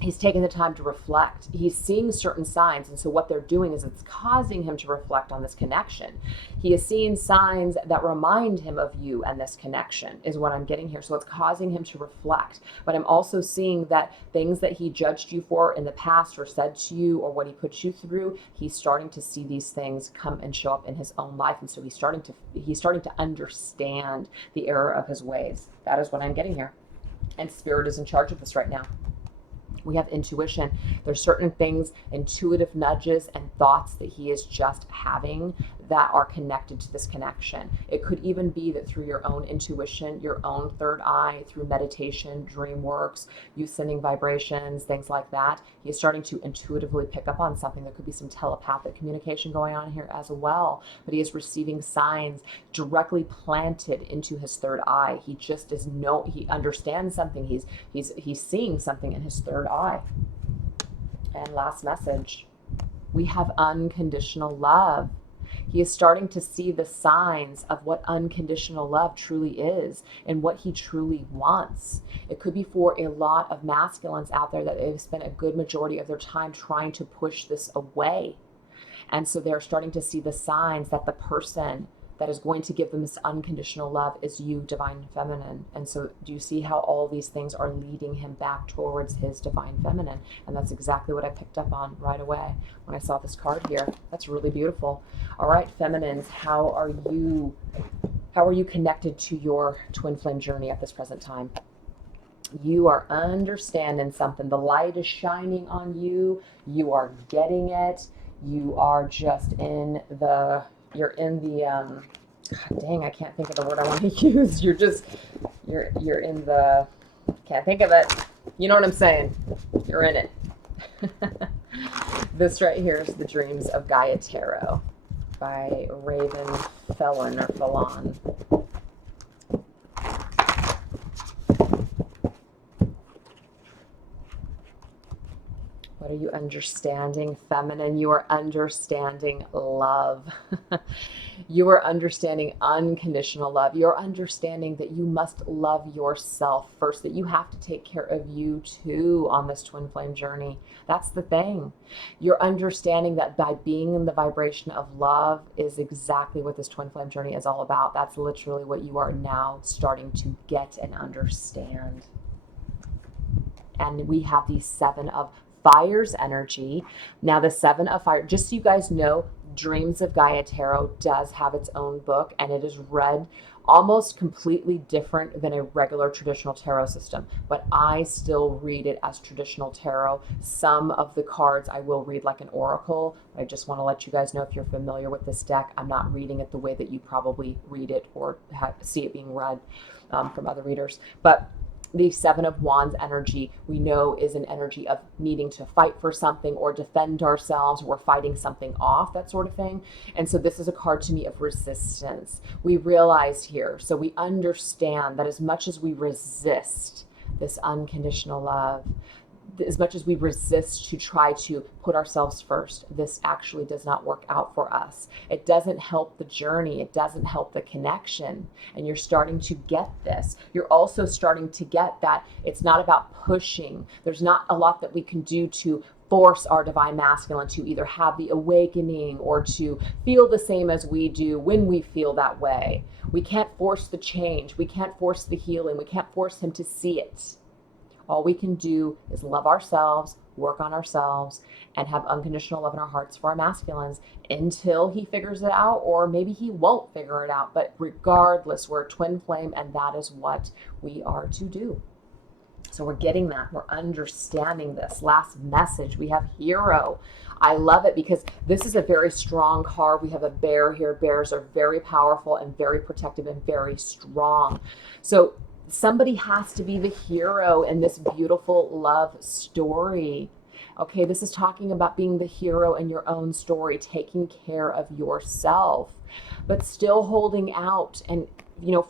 He's taking the time to reflect. He's seeing certain signs. And so what they're doing is it's causing him to reflect on this connection. He is seeing signs that remind him of you and this connection is what I'm getting here. So it's causing him to reflect. But I'm also seeing that things that he judged you for in the past or said to you or what he put you through, he's starting to see these things come and show up in his own life. And so he's starting to understand the error of his ways. That is what I'm getting here. And Spirit is in charge of this right now. We have intuition. There's certain things, intuitive nudges and thoughts that he is just having that are connected to this connection. It could even be that through your own intuition, your own third eye, through meditation, dream works, you sending vibrations, things like that, he's starting to intuitively pick up on something. There could be some telepathic communication going on here as well, but he is receiving signs directly planted into his third eye. He just he understands something. He's seeing something in his third eye. And last message, we have unconditional love. He is starting to see the signs of what unconditional love truly is and what he truly wants. It could be for a lot of masculines out there that they've spent a good majority of their time trying to push this away. And so they're starting to see the signs that the person that is going to give them this unconditional love is you, divine feminine. And so do you see how all these things are leading him back towards his divine feminine? And that's exactly what I picked up on right away when I saw this card here. That's really beautiful. All right, feminines, how are you connected to your twin flame journey at this present time? You are understanding something. The light is shining on you. You are getting it. You are just in the, you're in the, God dang, I can't think of the word I want to use. You're in the, can't think of it. You know what I'm saying? You're in it. This right here is The Dreams of Gaia Tarot by Raven Felon or Felon. What are you understanding, feminine? You are understanding love. You are understanding unconditional love. You're understanding that you must love yourself first, that you have to take care of you too on this twin flame journey. That's the thing. You're understanding that by being in the vibration of love is exactly what this twin flame journey is all about. That's literally what you are now starting to get and understand. And we have the Seven of Fire's energy. Now the Seven of Fire, just so you guys know, Dreams of Gaia Tarot does have its own book, and it is read almost completely different than a regular traditional tarot system, but I still read it as traditional tarot. Some of the cards I will read like an oracle. I just want to let you guys know, if you're familiar with this deck, I'm not reading it the way that you probably read it or see it being read from other readers. But the Seven of Wands energy, we know, is an energy of needing to fight for something or defend ourselves, or we're fighting something off, that sort of thing. And so this is a card to me of resistance. We realize here, so we understand that as much as we resist this unconditional love, as much as we resist to try to put ourselves first, this actually does not work out for us. It doesn't help the journey. It doesn't help the connection. And you're starting to get this. You're also starting to get that it's not about pushing. There's not a lot that we can do to force our divine masculine to either have the awakening or to feel the same as we do when we feel that way. We can't force the change. We can't force the healing. We can't force him to see it. All we can do is love ourselves, work on ourselves, and have unconditional love in our hearts for our masculines until he figures it out, or maybe he won't figure it out. But regardless, we're a twin flame, and that is what we are to do. So we're getting that. We're understanding this. Last message, we have Hero. I love it because this is a very strong card. We have a bear here. Bears are very powerful and very protective and very strong. So somebody has to be the hero in this beautiful love story. Okay, this is talking about being the hero in your own story, taking care of yourself, but still holding out and,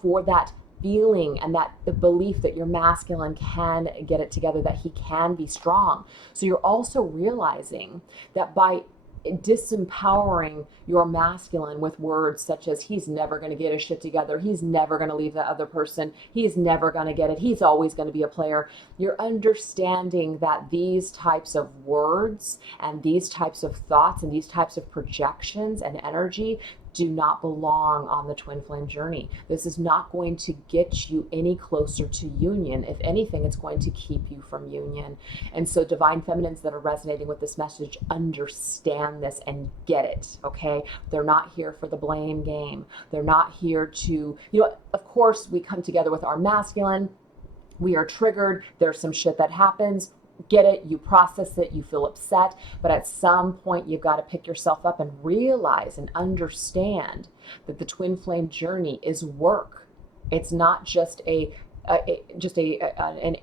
for that feeling and that the belief that your masculine can get it together, that he can be strong. So you're also realizing that by disempowering your masculine with words such as, he's never going to get his shit together, he's never going to leave the other person, he's never going to get it, he's always going to be a player, you're understanding that these types of words and these types of thoughts and these types of projections and energy do not belong on the twin flame journey. This is not going to get you any closer to union. If anything, it's going to keep you from union. And so divine feminines that are resonating with this message, understand this and get it, okay? They're not here for the blame game. They're not here to, of course we come together with our masculine, we are triggered, there's some shit that happens, get it, you process it, you feel upset, but at some point you've got to pick yourself up and realize and understand that the twin flame journey is work. It's not just an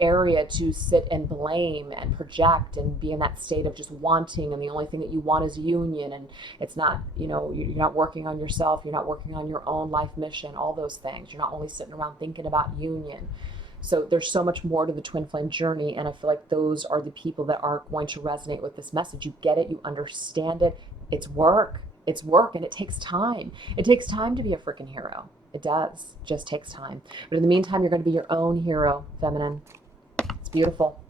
area to sit and blame and project and be in that state of just wanting, and the only thing that you want is union, and it's not, you're not working on yourself, you're not working on your own life mission, all those things. You're not only sitting around thinking about union. So there's so much more to the twin flame journey, and I feel like those are the people that are going to resonate with this message. You get it, you understand it. It's work, and it takes time. It takes time to be a freaking hero. It does, just takes time. But in the meantime, you're going to be your own hero, feminine. It's beautiful.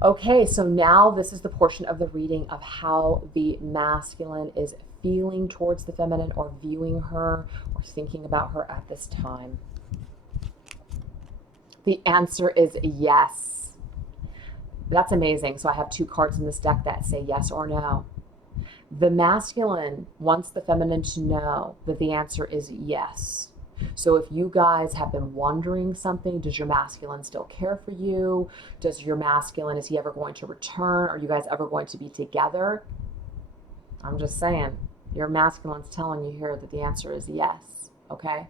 Okay, so now this is the portion of the reading of how the masculine is feeling towards the feminine, or viewing her, or thinking about her at this time. The answer is yes. That's amazing. So I have two cards in this deck that say yes or no. The masculine wants the feminine to know that the answer is yes. So if you guys have been wondering something, does your masculine still care for you? Does your masculine, is he ever going to return? Are you guys ever going to be together? I'm just saying, your masculine's telling you here that the answer is yes, okay?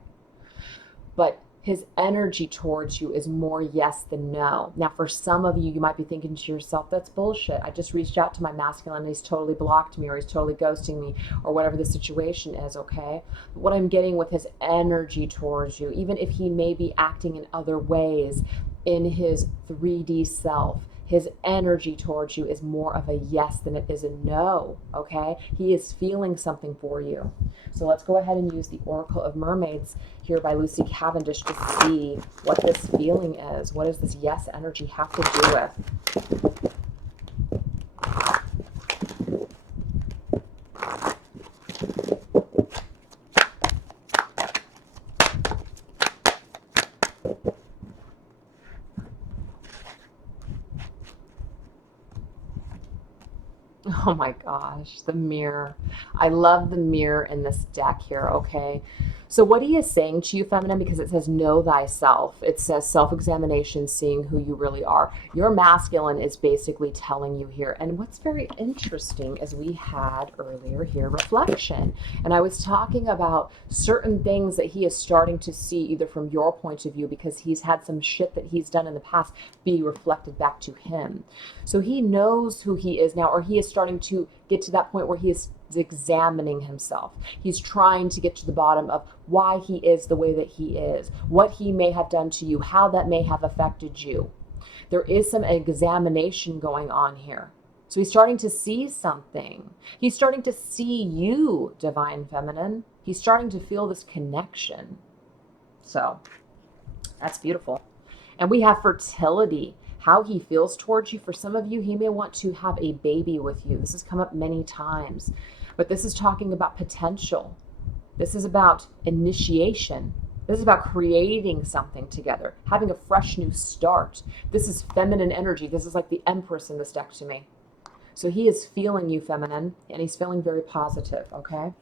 But his energy towards you is more yes than no. Now, for some of you, you might be thinking to yourself, that's bullshit. I just reached out to my masculine and he's totally blocked me, or he's totally ghosting me, or whatever the situation is, okay? But what I'm getting with his energy towards you, even if he may be acting in other ways in his 3D self, his energy towards you is more of a yes than it is a no, okay? He is feeling something for you. So let's go ahead and use the Oracle of Mermaids here by Lucy Cavendish to see what this feeling is. What does this yes energy have to do with? Oh my gosh, the mirror. I love the mirror in this deck here, okay? So what he is saying to you, feminine, because it says know thyself. It says self-examination, seeing who you really are. Your masculine is basically telling you here. And what's very interesting is we had earlier here reflection. And I was talking about certain things that he is starting to see either from your point of view, because he's had some shit that he's done in the past be reflected back to him. So he knows who he is now, or he is starting to get to that point where he is examining himself. He's trying to get to the bottom of why he is the way that he is, what he may have done to you, how that may have affected you. There is some examination going on here. So he's starting to see something. He's starting to see you, divine feminine. He's starting to feel this connection. So that's beautiful. And we have fertility. How he feels towards you. For some of you, he may want to have a baby with you. This has come up many times. But this is talking about potential. This is about initiation. This is about creating something together, having a fresh new start. This is feminine energy. This is like the Empress in this deck to me. So he is feeling you, feminine, and he's feeling very positive, okay?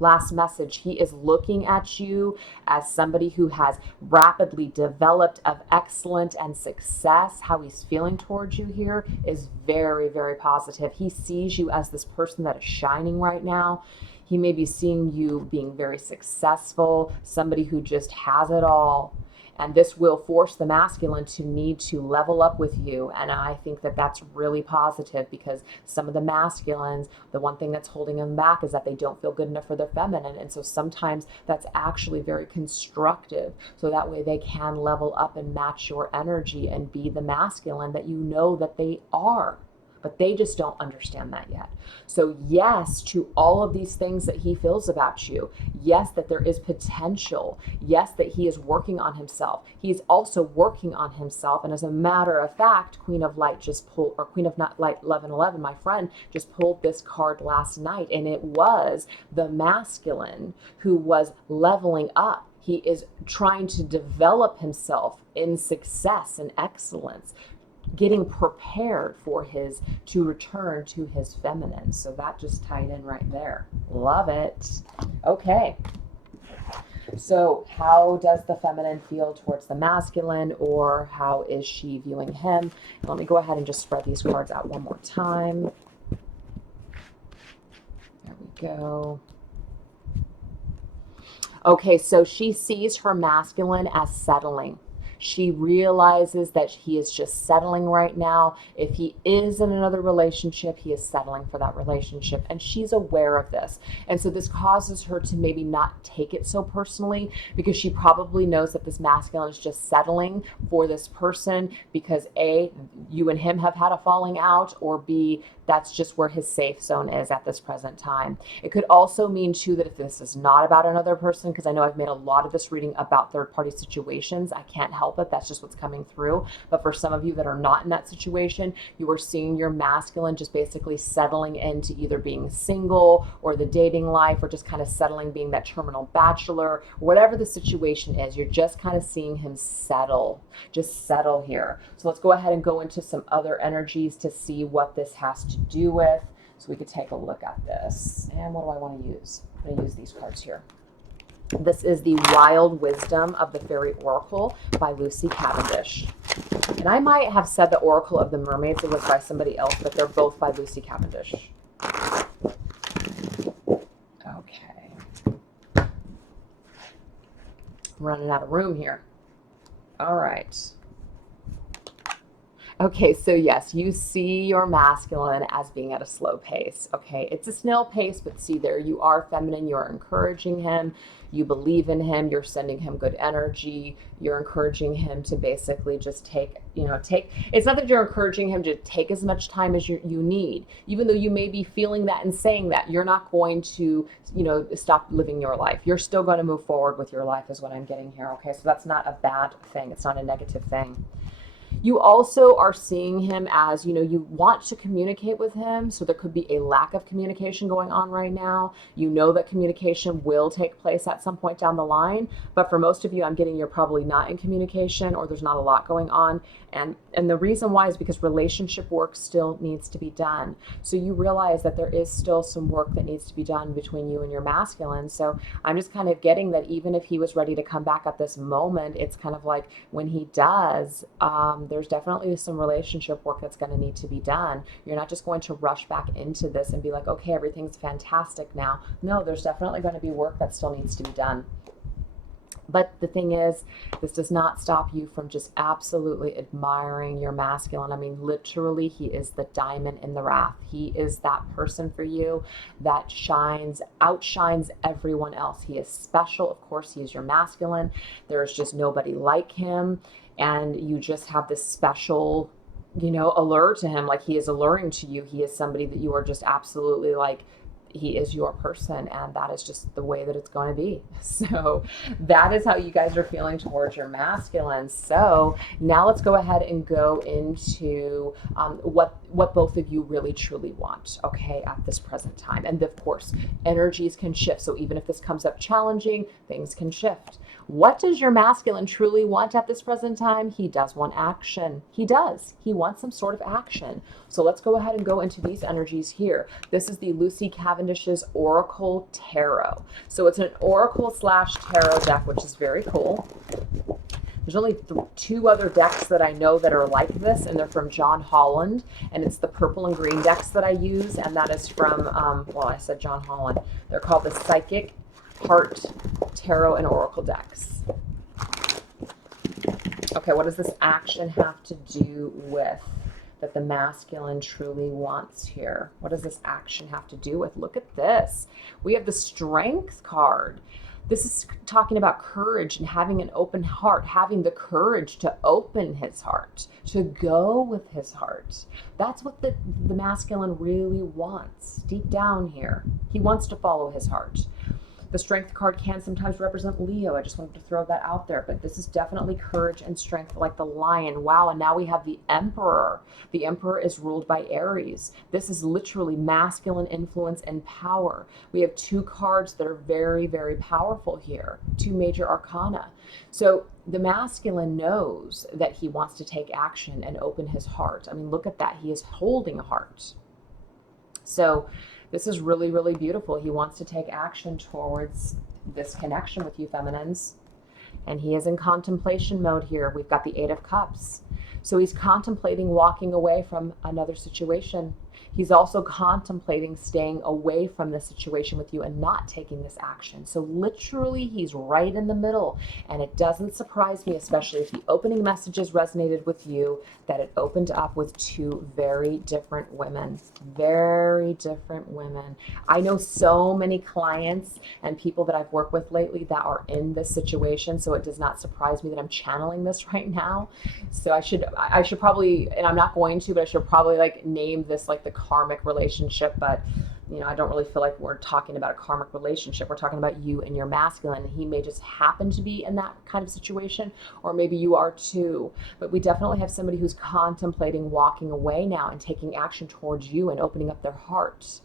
Last message, he is looking at you as somebody who has rapidly developed of excellence and success. How he's feeling towards you here is very, very positive. He sees you as this person that is shining right now. He may be seeing you being very successful, somebody who just has it all. And this will force the masculine to need to level up with you. And I think that that's really positive, because some of the masculines, the one thing that's holding them back is that they don't feel good enough for their feminine. And so sometimes that's actually very constructive. So that way they can level up and match your energy and be the masculine that you know that they are. But they just don't understand that yet. So yes to all of these things that he feels about you. Yes, that there is potential. Yes, that he is working on himself. He's also working on himself. And as a matter of fact, Queen of Light just pulled, or Queen of Light 1111, my friend, just pulled this card last night. And it was the masculine who was leveling up. He is trying to develop himself in success and excellence, getting prepared for to return to his feminine. So that just tied in right there. Love it. Okay. So how does the feminine feel towards the masculine, or how is she viewing him? Let me go ahead and just spread these cards out one more time. There we go. Okay, so she sees her masculine as settling. She realizes that he is just settling right now. If he is in another relationship, he is settling for that relationship. And she's aware of this. And so this causes her to maybe not take it so personally, because she probably knows that this masculine is just settling for this person because A, you and him have had a falling out, or B, that's just where his safe zone is at this present time. It could also mean too that if this is not about another person, because I know I've made a lot of this reading about third-party situations, I can't help it. That's just what's coming through. But for some of you that are not in that situation, you are seeing your masculine just basically settling into either being single or the dating life, or just kind of settling, being that terminal bachelor, whatever the situation is. You're just kind of seeing him settle, just settle here. So let's go ahead and go into some other energies to see what this has to do with. So we could take a look at this. And what do I want to use? I'm going to use these cards here. This is the Wild Wisdom of the Fairy Oracle by Lucy Cavendish. And I might have said the Oracle of the Mermaids. It was by somebody else, but they're both by Lucy Cavendish. running out of room here. All right. Okay, so yes, you see your masculine as being at a slow pace. Okay, it's a snail pace, but see, there you are feminine. You're encouraging him. You believe in him. You're sending him good energy. You're encouraging him to basically just take, it's not that you're encouraging him to take as much time as you need. Even though you may be feeling that and saying that, you're not going to, stop living your life. You're still going to move forward with your life is what I'm getting here. Okay, so that's not a bad thing. It's not a negative thing. You also are seeing him as, you want to communicate with him. So there could be a lack of communication going on right now. You know that communication will take place at some point down the line. But for most of you, I'm getting you're probably not in communication or there's not a lot going on. And the reason why is because relationship work still needs to be done. So you realize that there is still some work that needs to be done between you and your masculine. So I'm just kind of getting that even if he was ready to come back at this moment, it's kind of like when he does, there's definitely some relationship work that's going to need to be done. You're not just going to rush back into this and be like, okay, everything's fantastic now. No, there's definitely going to be work that still needs to be done. But the thing is, this does not stop you from just absolutely admiring your masculine. I mean, literally, he is the diamond in the rough. He is that person for you that outshines everyone else. He is special. Of course, he is your masculine. There's just nobody like him. And you just have this special, allure to him. Like he is alluring to you. He is somebody that you are just absolutely like, he is your person, and that is just the way that it's going to be. So that is how you guys are feeling towards your masculine. So now let's go ahead and go into what both of you really truly want, okay, at this present time. And of course, energies can shift. So even if this comes up challenging, things can shift. What does your masculine truly want at this present time? He does want action. He does. He wants some sort of action. So let's go ahead and go into these energies here. This is the Lucy Cavendish's Oracle Tarot. So it's an Oracle / Tarot deck, which is very cool. There's only 2 other decks that I know that are like this, and they're from John Holland, and it's the purple and green decks that I use, and that is from, I said John Holland. They're called the Psychic Heart Tarot and Oracle decks. Okay, what does this action have to do with that the masculine truly wants here? What does this action have to do with? Look at this. We have the Strength card. This is talking about courage and having an open heart, having the courage to open his heart, to go with his heart. That's what the masculine really wants deep down here. He wants to follow his heart. The Strength card can sometimes represent Leo. I just wanted to throw that out there. But this is definitely courage and strength like the lion. Wow, and now we have the Emperor. The Emperor is ruled by Aries. This is literally masculine influence and power. We have 2 cards that are very, very powerful here. 2 major arcana. So the masculine knows that he wants to take action and open his heart. I mean, look at that. He is holding a heart. So this is really, really beautiful. He wants to take action towards this connection with you feminines. And he is in contemplation mode here. We've got the 8 of Cups. So he's contemplating walking away from another situation. He's also contemplating staying away from the situation with you and not taking this action. So literally, he's right in the middle. And it doesn't surprise me, especially if the opening messages resonated with you, that it opened up with 2 very different women. Very different women. I know so many clients and people that I've worked with lately that are in this situation. So it does not surprise me that I'm channeling this right now. So I should probably, and I'm not going to, but I should probably like name this like the karmic relationship. But I don't really feel like we're talking about a karmic relationship. We're talking about you and your masculine. He may just happen to be in that kind of situation, or maybe you are too. But we definitely have somebody who's contemplating walking away now and taking action towards you and opening up their heart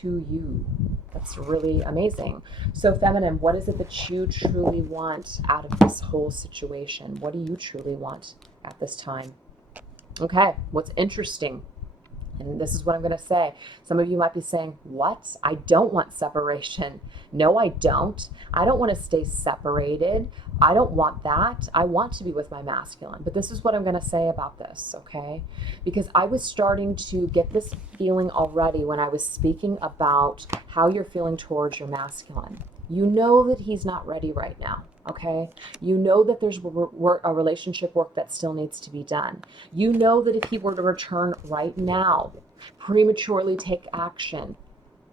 to you. That's really amazing. So feminine, what is it that you truly want out of this whole situation? What do you truly want at this time? Okay, what's interesting, and this is what I'm going to say. Some of you might be saying, what? I don't want separation. No, I don't. I don't want to stay separated. I don't want that. I want to be with my masculine. But this is what I'm going to say about this, okay? Because I was starting to get this feeling already when I was speaking about how you're feeling towards your masculine. You know that he's not ready right now. Okay, you know that there's a relationship work that still needs to be done. You know that if he were to return right now, prematurely take action,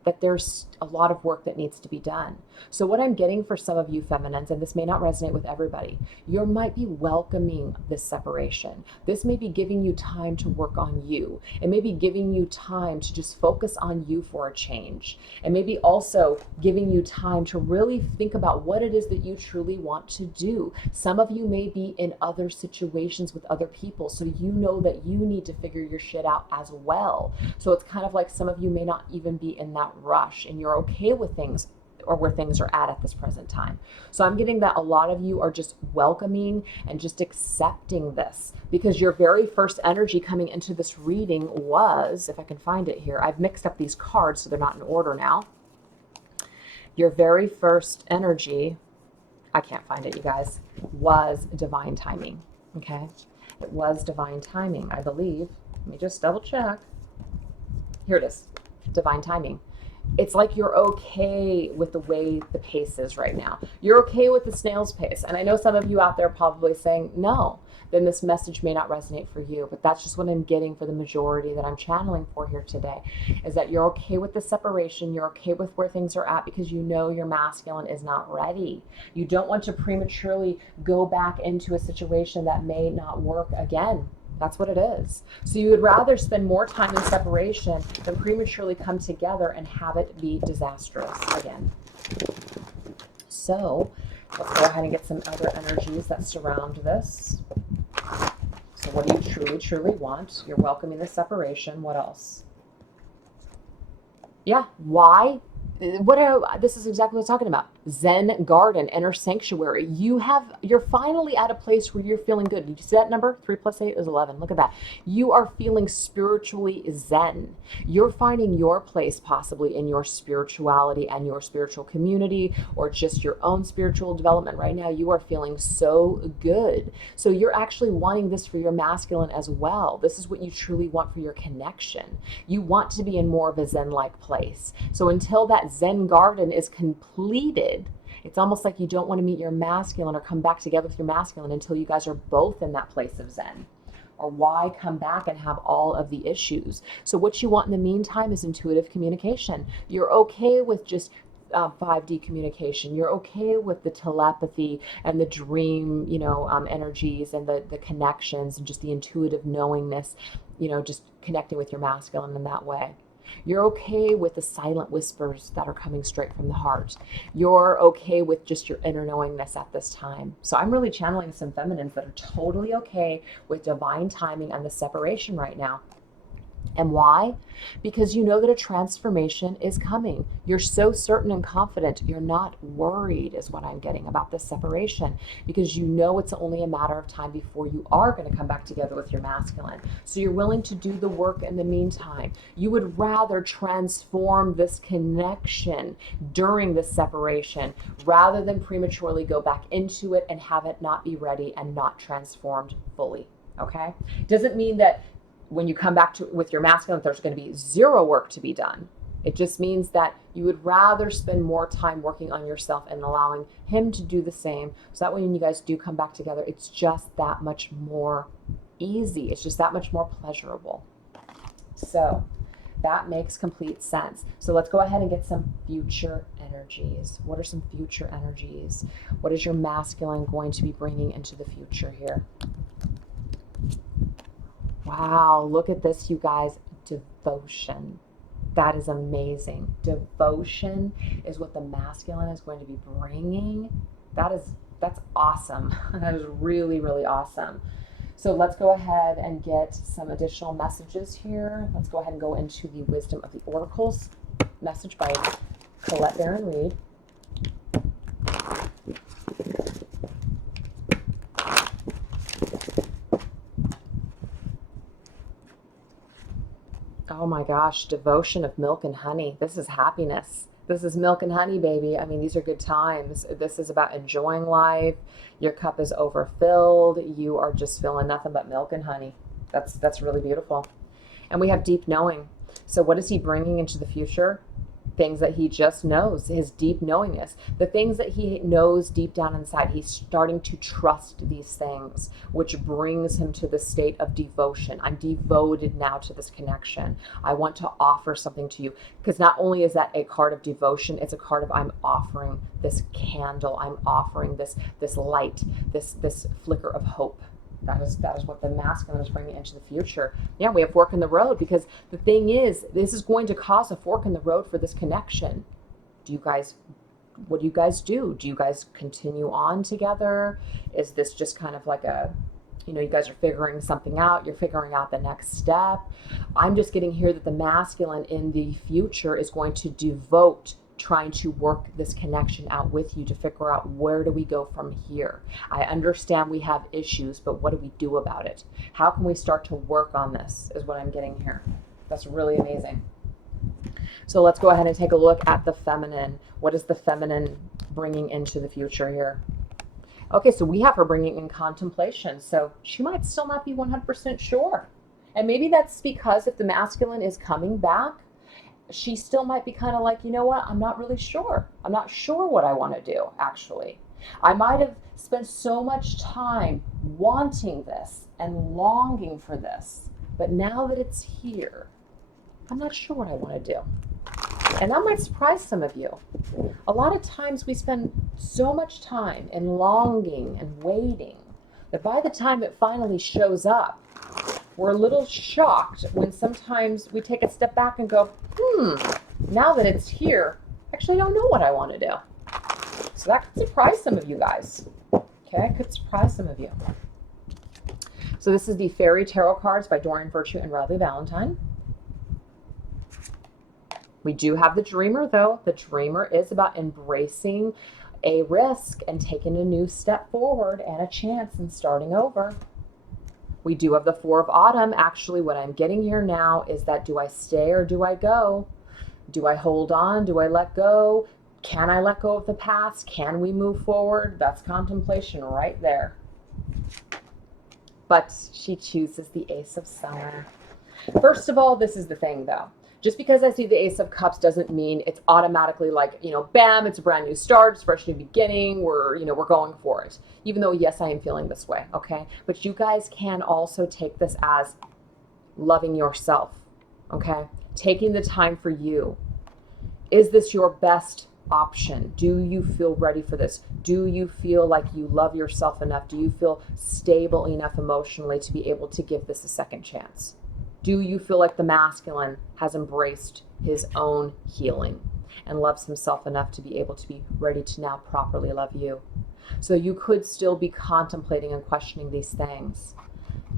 that there's a lot of work that needs to be done. So what I'm getting for some of you feminines, and this may not resonate with everybody, you might be welcoming this separation. This may be giving you time to work on you. It may be giving you time to just focus on you for a change. And maybe also giving you time to really think about what it is that you truly want to do. Some of you may be in other situations with other people, so you know that you need to figure your shit out as well. So it's kind of like some of you may not even be in that rush, and you're okay with things or where things are at this present time. So I'm getting that a lot of you are just welcoming and just accepting this, because your very first energy coming into this reading was, if I can find it here, I've mixed up these cards so they're not in order now. Your very first energy, I can't find it, you guys, was divine timing. Okay, it was divine timing, I believe. Let me just double check. Here it is, divine timing. It's like you're okay with the way the pace is right now. You're okay with the snail's pace. And I know some of you out there are probably saying, no, then this message may not resonate for you. But that's just what I'm getting for the majority that I'm channeling for here today, is that you're okay with the separation. You're okay with where things are at because you know your masculine is not ready. You don't want to prematurely go back into a situation that may not work again. That's what it is. So you would rather spend more time in separation than prematurely come together and have it be disastrous again. So let's go ahead and get some other energies that surround this. So what do you truly, truly want? You're welcoming the separation. What else? Yeah, why? This is exactly what I'm talking about. Zen garden, inner sanctuary. You're finally at a place where you're feeling good. Did you see that number? 3 + 8 is 11. Look at that. You are feeling spiritually zen. You're finding your place possibly in your spirituality and your spiritual community, or just your own spiritual development. Right now, you are feeling so good. So you're actually wanting this for your masculine as well. This is what you truly want for your connection. You want to be in more of a zen-like place. So until that Zen garden is completed, it's almost like you don't want to meet your masculine or come back together with your masculine until you guys are both in that place of Zen. Or why come back and have all of the issues? So what you want in the meantime is intuitive communication. You're okay with just 5D communication. You're okay with the telepathy and the dream, energies and the connections and just the intuitive knowingness, just connecting with your masculine in that way. You're okay with the silent whispers that are coming straight from the heart. You're okay with just your inner knowingness at this time. So I'm really channeling some feminines that are totally okay with divine timing and the separation right now. And why? Because you know that a transformation is coming. You're so certain and confident. You're not worried, is what I'm getting about this separation, because you know it's only a matter of time before you are going to come back together with your masculine. So you're willing to do the work in the meantime. You would rather transform this connection during this separation rather than prematurely go back into it and have it not be ready and not transformed fully. Okay? Doesn't mean that when you come back with your masculine, there's going to be zero work to be done. It just means that you would rather spend more time working on yourself and allowing him to do the same. So that way when you guys do come back together, it's just that much more easy. It's just that much more pleasurable. So that makes complete sense. So let's go ahead and get some future energies. What are some future energies? What is your masculine going to be bringing into the future here? Wow, look at this, you guys. Devotion. That is amazing. Devotion is what the masculine is going to be bringing. That's awesome. That is really, really awesome. So let's go ahead and get some additional messages here. Let's go ahead and go into the Wisdom of the Oracles message by Colette Baron Reed. Oh my gosh, devotion of milk and honey. This is happiness. This is milk and honey, baby. I mean, these are good times. This is about enjoying life. Your cup is overfilled. You are just feeling nothing but milk and honey. That's really beautiful. And we have deep knowing. So what is he bringing into the future? things that he just knows, his deep knowingness, the things that he knows deep down inside. He's starting to trust these things, which brings him to the state of devotion. I'm devoted now to this connection. I want to offer something to you. Because not only is that a card of devotion, it's a card of I'm offering this candle. I'm offering this light, this flicker of hope. That is what the masculine is bringing into the future. Yeah, we have fork in the road, because the thing is, this is going to cause a fork in the road for this connection. What do you guys do? Do you guys continue on together? Is this just kind of like a, you guys are figuring something out, you're figuring out the next step? I'm just getting here that the masculine in the future is going to devote trying to work this connection out with you to figure out, where do we go from here? I understand we have issues, but what do we do about it? How can we start to work on this, is what I'm getting here. That's really amazing. So let's go ahead and take a look at the feminine. What is the feminine bringing into the future here? Okay, so we have her bringing in contemplation. So she might still not be 100% sure. And maybe that's because if the masculine is coming back, she still might be kind of like, you know what, I'm not really sure. I'm not sure what I want to do, actually. I might have spent so much time wanting this and longing for this, but now that it's here, I'm not sure what I want to do. And that might surprise some of you. A lot of times we spend so much time in longing and waiting that by the time it finally shows up, we're a little shocked when sometimes we take a step back and go, now that it's here, actually I don't know what I want to do. So that could surprise some of you guys. Okay, it could surprise some of you. So this is the Fairy Tarot cards by Doreen Virtue and Radleigh Valentine. We do have the Dreamer, though. The Dreamer is about embracing a risk and taking a new step forward and a chance and starting over. We do have the Four of Autumn. Actually, what I'm getting here now is that, do I stay or do I go? Do I hold on? Do I let go? Can I let go of the past? Can we move forward? That's contemplation right there. But she chooses the Ace of Summer. First of all, this is the thing, though. Just because I see the Ace of Cups doesn't mean it's automatically like, bam, it's a brand new start, it's a fresh new beginning, we're going for it. Even though, yes, I am feeling this way, okay? But you guys can also take this as loving yourself, okay? Taking the time for you. Is this your best option? Do you feel ready for this? Do you feel like you love yourself enough? Do you feel stable enough emotionally to be able to give this a second chance? Do you feel like the masculine has embraced his own healing and loves himself enough to be able to be ready to now properly love you? So you could still be contemplating and questioning these things.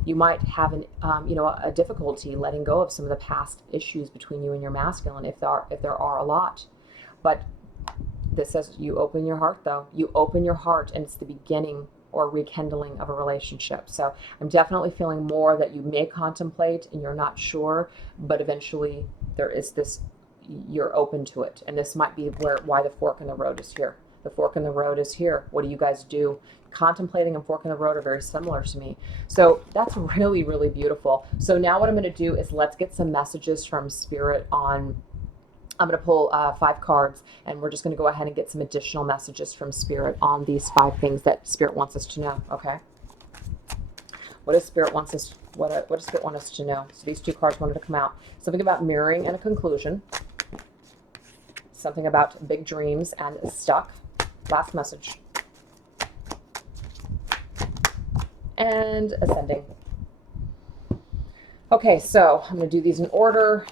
You might have a difficulty letting go of some of the past issues between you and your masculine, if there are a lot. But this says you open your heart, though. You open your heart, and it's the beginning or rekindling of a relationship. So I'm definitely feeling more that you may contemplate and you're not sure, but eventually there is this, you're open to it. And this might be why the fork in the road is here. The fork in the road is here. What do you guys do? Contemplating and fork in the road are very similar to me. So that's really, really beautiful. So now what I'm going to do is let's get some messages from Spirit on, I'm going to pull 5 cards, and we're just going to go ahead and get some additional messages from Spirit on these 5 things that Spirit wants us to know, okay? What does Spirit want us to know? So these 2 cards wanted to come out. Something about mirroring and a conclusion. Something about big dreams and stuck. Last message. And ascending. Okay, so I'm going to do these in order.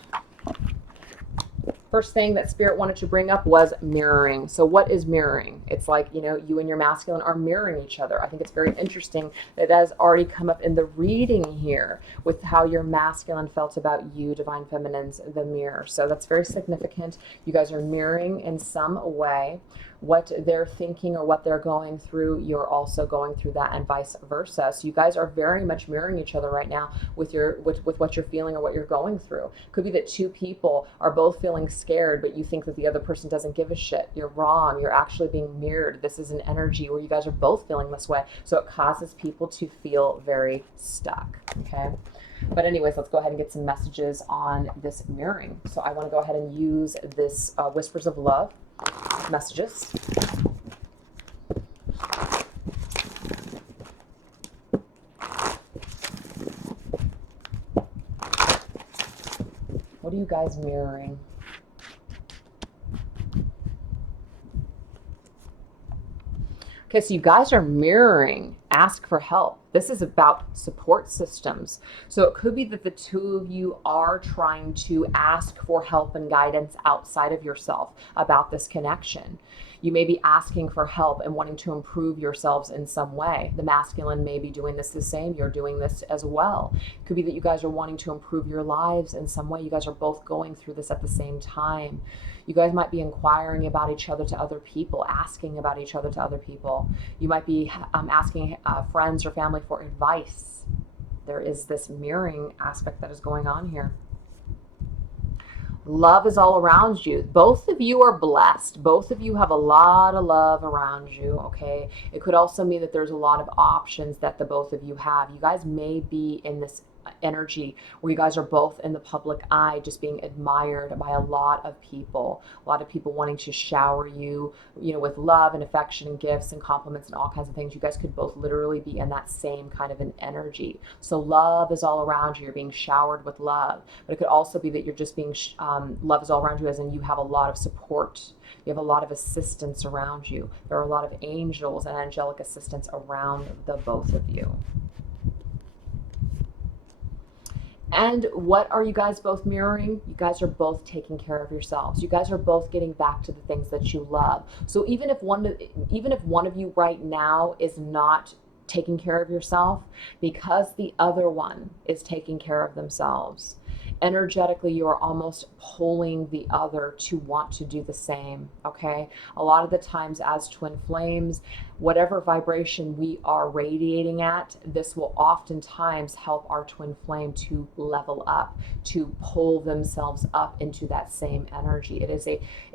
First thing that Spirit wanted to bring up was mirroring. So what is mirroring? It's like, you and your masculine are mirroring each other. I think it's very interesting that has already come up in the reading here with how your masculine felt about you, Divine Feminines, the mirror. So that's very significant. You guys are mirroring in some way what they're thinking or what they're going through. You're also going through that, and vice versa. So you guys are very much mirroring each other right now with what you're feeling or what you're going through. Could be that 2 people are both feeling scared, but you think that the other person doesn't give a shit. You're wrong. You're actually being mirrored. This is an energy where you guys are both feeling this way. So it causes people to feel very stuck. Okay. But anyways, let's go ahead and get some messages on this mirroring. So I want to go ahead and use this Whispers of Love messages. What are you guys mirroring? Okay, so you guys are mirroring. Ask for help. This is about support systems. So it could be that the two of you are trying to ask for help and guidance outside of yourself about this connection. You may be asking for help and wanting to improve yourselves in some way. The masculine may be doing this the same. You're doing this as well. It could be that you guys are wanting to improve your lives in some way. You guys are both going through this at the same time. You guys might be inquiring about each other to other people, asking about each other to other people. You might be asking friends or family for advice. There is this mirroring aspect that is going on here. Love is all around you. Both of you are blessed. Both of you have a lot of love around you, okay? It could also mean that there's a lot of options that the both of you have. You guys may be in this energy where you guys are both in the public eye, just being admired by a lot of people wanting to shower you, with love and affection and gifts and compliments and all kinds of things. You guys could both literally be in that same kind of an energy. So love is all around you. You're being showered with love. But it could also be that you're just being love is all around you, as in you have a lot of support. You have a lot of assistance around you. There are a lot of angels and angelic assistance around the both of you. And what are you guys both mirroring? You guys are both taking care of yourselves. You guys are both getting back to the things that you love. So even if one of you right now is not taking care of yourself, because the other one is taking care of themselves, energetically you are almost pulling the other to want to do the same, okay? A lot of the times as twin flames, whatever vibration we are radiating at, this will oftentimes help our twin flame to level up, to pull themselves up into that same energy. It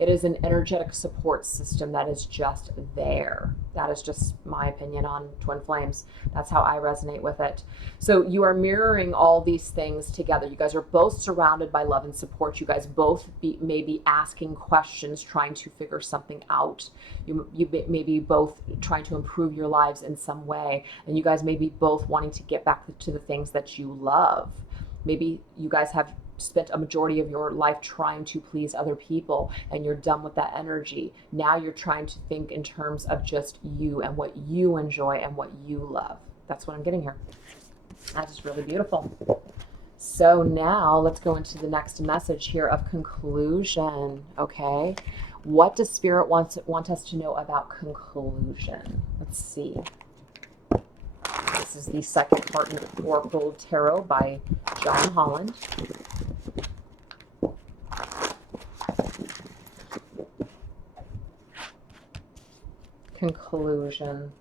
is an energetic support system that is just there. That is just my opinion on twin flames. That's how I resonate with it. So you are mirroring all these things together. You guys are both surrounded by love and support. You guys both may be asking questions, trying to figure something out. You may be both trying to improve your lives in some way, and you guys may be both wanting to get back to the things that you love. Maybe you guys have spent a majority of your life trying to please other people and you're done with that energy. Now you're trying to think in terms of just you and what you enjoy and what you love. That's what I'm getting here. That is really beautiful. So now let's go into the next message here of conclusion, okay? What does Spirit want us to know about conclusion? Let's see. This is the second part in the Oracle Tarot by John Holland. Conclusion.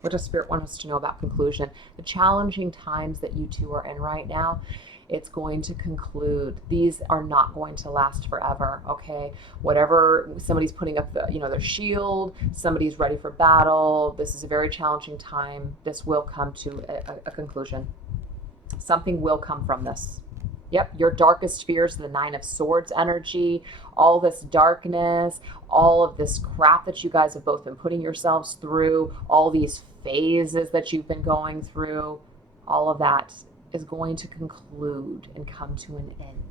What does Spirit want us to know about conclusion? The challenging times that you two are in right now, it's going to conclude. These are not going to last forever, okay? Whatever, somebody's putting up their shield, somebody's ready for battle. This is a very challenging time. This will come to a conclusion. Something will come from this. Yep, your darkest fears, the Nine of Swords energy, all this darkness, all of this crap that you guys have both been putting yourselves through, all these phases that you've been going through, all of that is going to conclude and come to an end.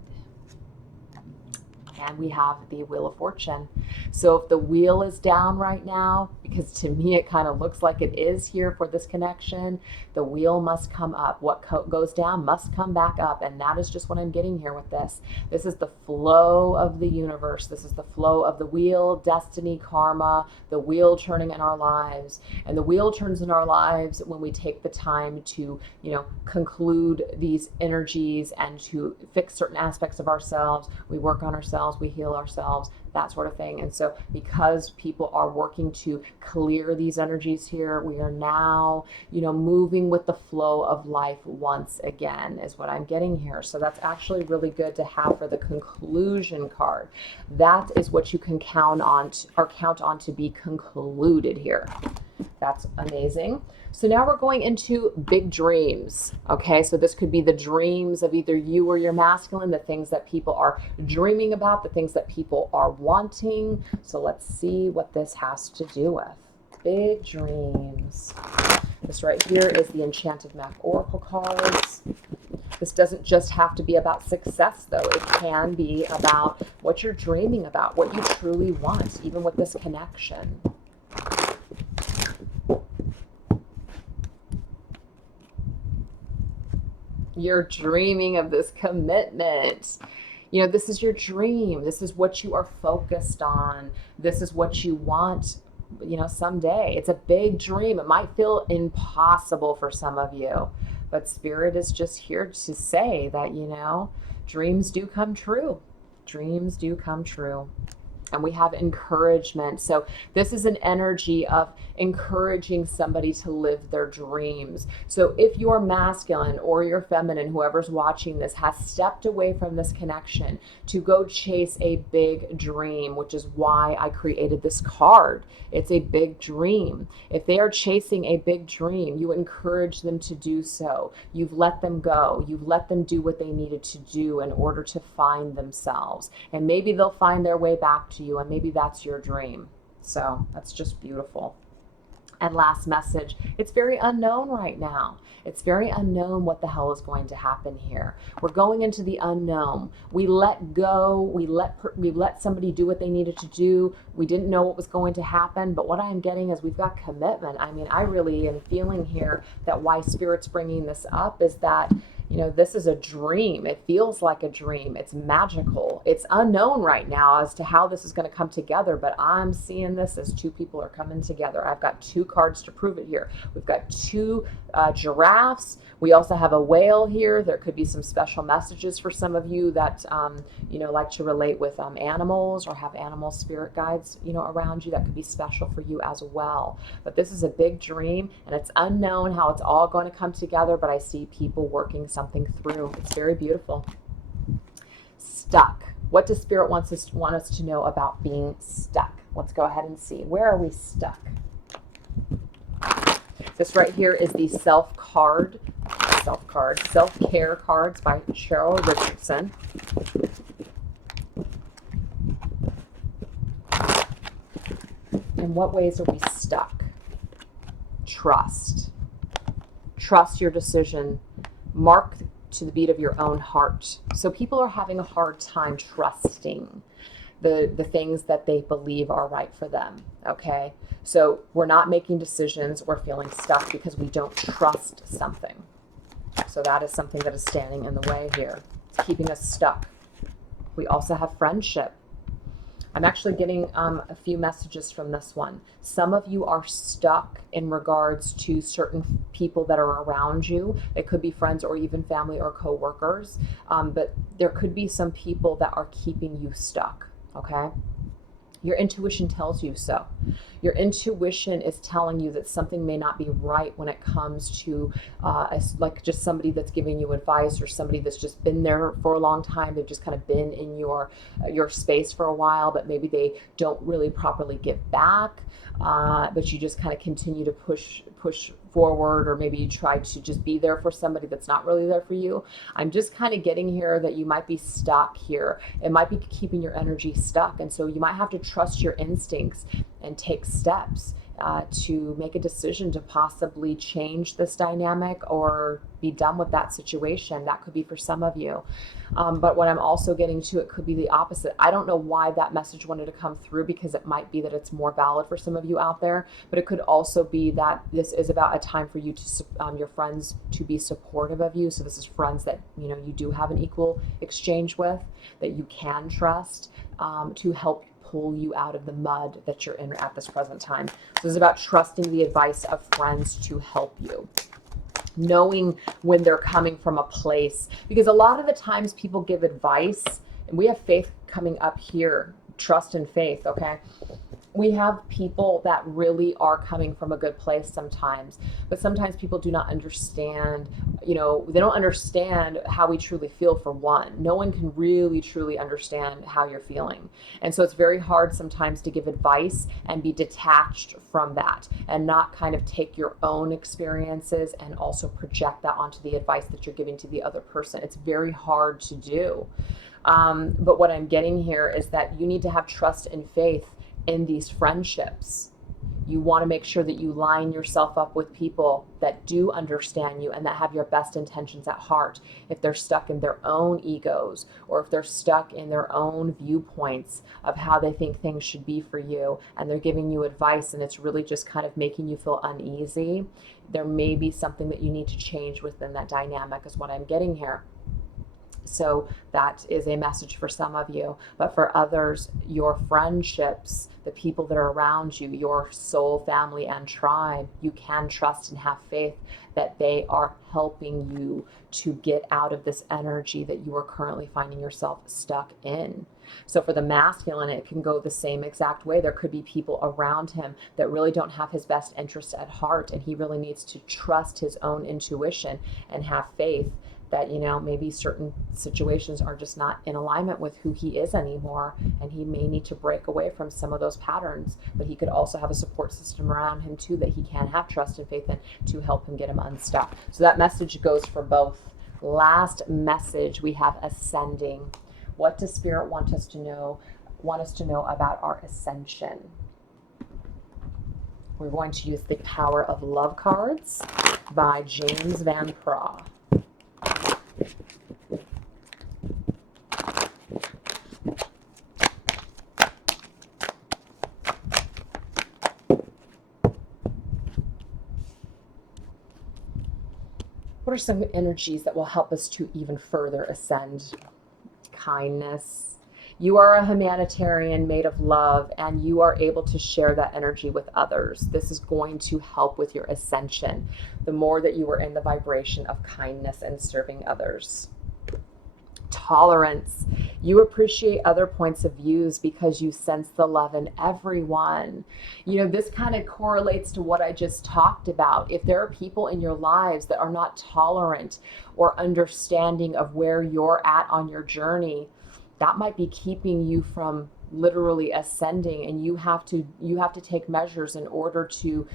And we have the Wheel of Fortune. So if the wheel is down right now, because to me it kind of looks like it is here for this connection, the wheel must come up. What goes down must come back up. And that is just what I'm getting here with this. This is the flow of the universe. This is the flow of the wheel, destiny, karma, the wheel turning in our lives. And the wheel turns in our lives when we take the time to, conclude these energies and to fix certain aspects of ourselves. We work on ourselves, we heal ourselves, that sort of thing. And so because people are working to clear these energies here, we are now, moving with the flow of life once again, is what I'm getting here. So that's actually really good to have for the conclusion card. That is what you can count on to be concluded here. That's amazing. So now we're going into big dreams. Okay, so this could be the dreams of either you or your masculine, the things that people are dreaming about, the things that people are wanting. So let's see what this has to do with. Big dreams. This right here is the Enchanted Map Oracle cards. This doesn't just have to be about success, though. It can be about what you're dreaming about, what you truly want, even with this connection. You're dreaming of this commitment. You know, this is your dream. This is what you are focused on. This is what you want, you know, someday. It's a big dream. It might feel impossible for some of you, but Spirit is just here to say that, you know, dreams do come true. Dreams do come true. And we have encouragement. So this is an energy of encouraging somebody to live their dreams. So if you're masculine or you're feminine, whoever's watching this has stepped away from this connection to go chase a big dream, which is why I created this card. It's a big dream. If they are chasing a big dream, you encourage them to do so. You've let them go. You've let them do what they needed to do in order to find themselves. And maybe they'll find their way back to you, and maybe that's your dream. So that's just beautiful. And last message, it's very unknown right now. It's very unknown what the hell is going to happen here. We're going into the unknown. We let go. We let somebody do what they needed to do. We didn't know what was going to happen, but what I'm getting is we've got commitment. I mean, I really am feeling here that why Spirit's bringing this up is that, you know, this is a dream. It feels like a dream. It's magical. It's unknown right now as to how this is going to come together, but I'm seeing this as two people are coming together. I've got two cards to prove it here. We've got two giraffes. We also have a whale here. There could be some special messages for some of you that, you know, like to relate with animals or have animal spirit guides, you know, around you. That could be special for you as well. But this is a big dream, and it's unknown how it's all going to come together, but I see people working something through. It's very beautiful. Stuck. What does Spirit want us to know about being stuck? Let's go ahead and see. Where are we stuck? This right here is the self-care cards by Cheryl Richardson. In what ways are we stuck? Trust. Trust your decision. Mark to the beat of your own heart. So people are having a hard time trusting the things that they believe are right for them. Okay? So we're not making decisions. We're feeling stuck because we don't trust something. So that is something that is standing in the way here. It's keeping us stuck. We also have friendship. I'm actually getting a few messages from this one. Some of you are stuck in regards to certain people that are around you. It could be friends or even family or coworkers, but there could be some people that are keeping you stuck, okay? Your intuition tells you so. Your intuition is telling you that something may not be right when it comes to like just somebody that's giving you advice or somebody that's just been there for a long time. They've just kind of been in your space for a while, but maybe they don't really properly give back. But you just kind of continue to push forward, or maybe you try to just be there for somebody that's not really there for you. I'm just kind of getting here that you might be stuck here. It might be keeping your energy stuck, and so you might have to trust your instincts and take steps to make a decision to possibly change this dynamic or be done with that situation. That could be for some of you. But what I'm also getting to, it could be the opposite. I don't know why that message wanted to come through, because it might be that it's more valid for some of you out there, but it could also be that this is about a time for you to, your friends to be supportive of you. So this is friends that, you know, you do have an equal exchange with, that you can trust to help pull you out of the mud that you're in at this present time. So this is about trusting the advice of friends to help you. Knowing when they're coming from a place, because a lot of the times people give advice, and we have faith coming up here, trust and faith, okay? We have people that really are coming from a good place sometimes, but sometimes people do not understand, they don't understand how we truly feel. For one, no one can really truly understand how you're feeling. And so it's very hard sometimes to give advice and be detached from that and not kind of take your own experiences and also project that onto the advice that you're giving to the other person. It's very hard to do. But what I'm getting here is that you need to have trust and faith in these friendships. You want to make sure that you line yourself up with people that do understand you and that have your best intentions at heart. If they're stuck in their own egos, or if they're stuck in their own viewpoints of how they think things should be for you, and they're giving you advice and it's really just kind of making you feel uneasy, there may be something that you need to change within that dynamic, is what I'm getting here. So that is a message for some of you. But for others, your friendships, the people that are around you, your soul family and tribe, you can trust and have faith that they are helping you to get out of this energy that you are currently finding yourself stuck in. So for the masculine, it can go the same exact way. There could be people around him that really don't have his best interest at heart, and he really needs to trust his own intuition and have faith that, maybe certain situations are just not in alignment with who he is anymore, and he may need to break away from some of those patterns. But he could also have a support system around him too that he can have trust and faith in to help him get him unstuck. So that message goes for both. Last message, we have ascending. What does Spirit want us to know about our ascension? We're going to use the Power of Love cards by James Van Praagh. What are some energies that will help us to even further ascend? Kindness. You are a humanitarian made of love, and you are able to share that energy with others. This is going to help with your ascension, the more that you are in the vibration of kindness and serving others. Tolerance. You appreciate other points of views because you sense the love in everyone. This kind of correlates to what I just talked about. If there are people in your lives that are not tolerant or understanding of where you're at on your journey, that might be keeping you from literally ascending, and you have to take measures in order to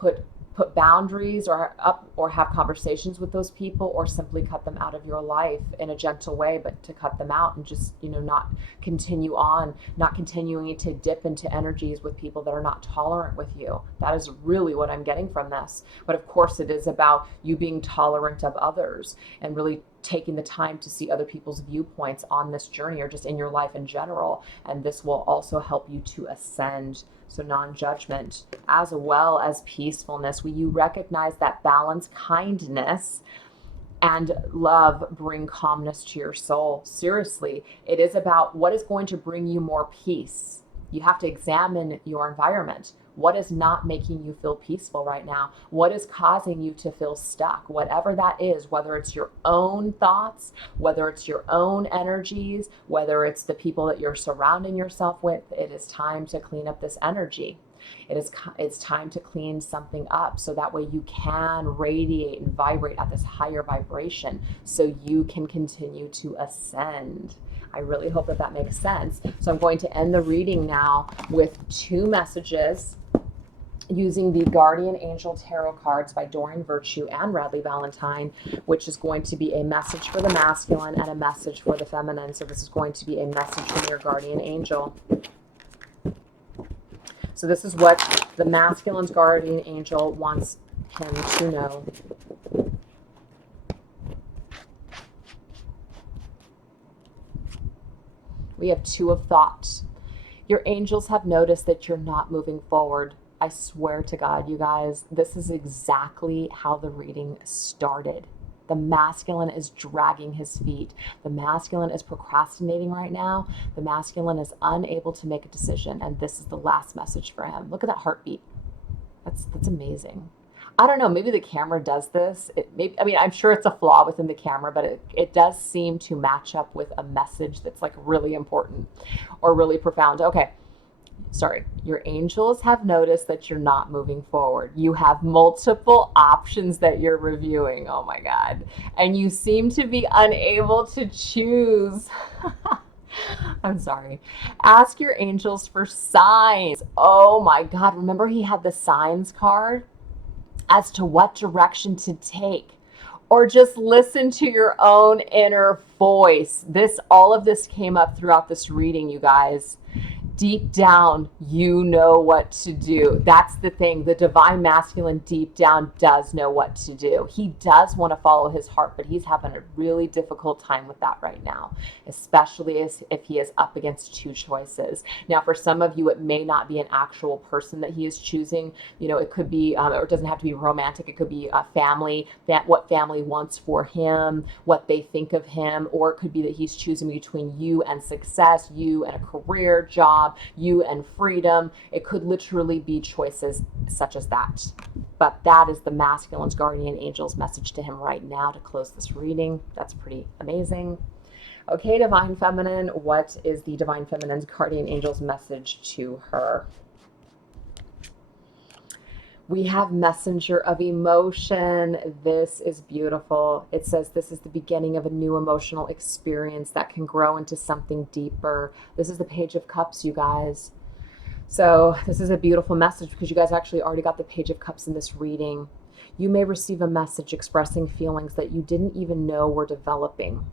put boundaries or have conversations with those people, or simply cut them out of your life in a gentle way, but to cut them out and just not continuing to dip into energies with people that are not tolerant with you. That is really what I'm getting from this. But of course, it is about you being tolerant of others and really taking the time to see other people's viewpoints on this journey, or just in your life in general. And this will also help you to ascend. So non-judgment, as well as peacefulness. Will you recognize that balance, kindness, and love bring calmness to your soul? Seriously, it is about what is going to bring you more peace. You have to examine your environment. What is not making you feel peaceful right now? What is causing you to feel stuck? Whatever that is, whether it's your own thoughts, whether it's your own energies, whether it's the people that you're surrounding yourself with, it is time to clean up this energy. It's time to clean something up, so that way you can radiate and vibrate at this higher vibration, so you can continue to ascend. I really hope that makes sense. So I'm going to end the reading now with two messages using the Guardian Angel Tarot cards by Doreen Virtue and Radleigh Valentine, which is going to be a message for the masculine and a message for the feminine. So this is going to be a message from your guardian angel. So this is what the masculine's guardian angel wants him to know. We have Two of Thought. Your angels have noticed that you're not moving forward. I swear to God, you guys, this is exactly how the reading started. The masculine is dragging his feet. The masculine is procrastinating right now. The masculine is unable to make a decision, and this is the last message for him. Look at that heartbeat. That's amazing. I don't know, maybe the camera does this. I'm sure it's a flaw within the camera, but it does seem to match up with a message that's like really important or really profound. Okay. your angels have noticed that you're not moving forward. You have multiple options that you're reviewing. Oh my God. And you seem to be unable to choose. I'm sorry. Ask your angels for signs. Oh my God. Remember, he had the signs card as to what direction to take, or just listen to your own inner voice. All of this came up throughout this reading, you guys. Deep down, you know what to do. That's the thing. The divine masculine deep down does know what to do. He does want to follow his heart, but he's having a really difficult time with that right now, especially if he is up against two choices. Now, for some of you, it may not be an actual person that he is choosing. It could be, or it doesn't have to be romantic. It could be a family, what family wants for him, what they think of him, or it could be that he's choosing between you and success, you and a career, job, you and freedom. It could literally be choices such as that. But that is the masculine's guardian angel's message to him right now to close this reading. That's pretty amazing. Okay, divine feminine, what is the divine feminine's guardian angel's message to her? We have messenger of emotion. This is beautiful. It says this is the beginning of a new emotional experience that can grow into something deeper. This is the Page of Cups, you guys. So this is a beautiful message because you guys actually already got the Page of Cups in this reading. You may receive a message expressing feelings that you didn't even know were developing.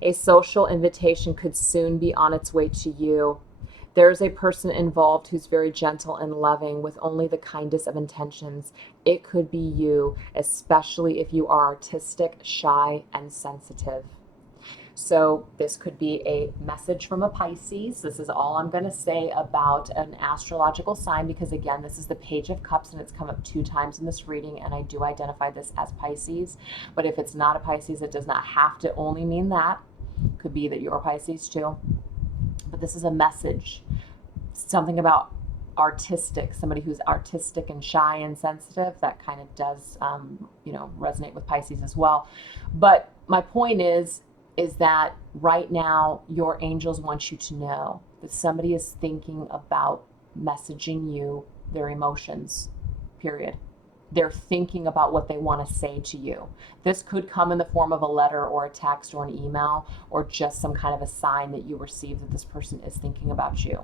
A social invitation could soon be on its way to you. There is a person involved who's very gentle and loving with only the kindest of intentions. It could be you, especially if you are artistic, shy, and sensitive. So this could be a message from a Pisces. This is all I'm going to say about an astrological sign because, again, this is the Page of Cups and it's come up 2 times in this reading, and I do identify this as Pisces. But if it's not a Pisces, it does not have to only mean that. It could be that you're a Pisces too. But this is a message, something about artistic, somebody who's artistic and shy and sensitive. That kind of does, resonate with Pisces as well. But my point is that right now your angels want you to know that somebody is thinking about messaging you their emotions, period. They're thinking about what they want to say to you. This could come in the form of a letter or a text or an email or just some kind of a sign that you receive that this person is thinking about you.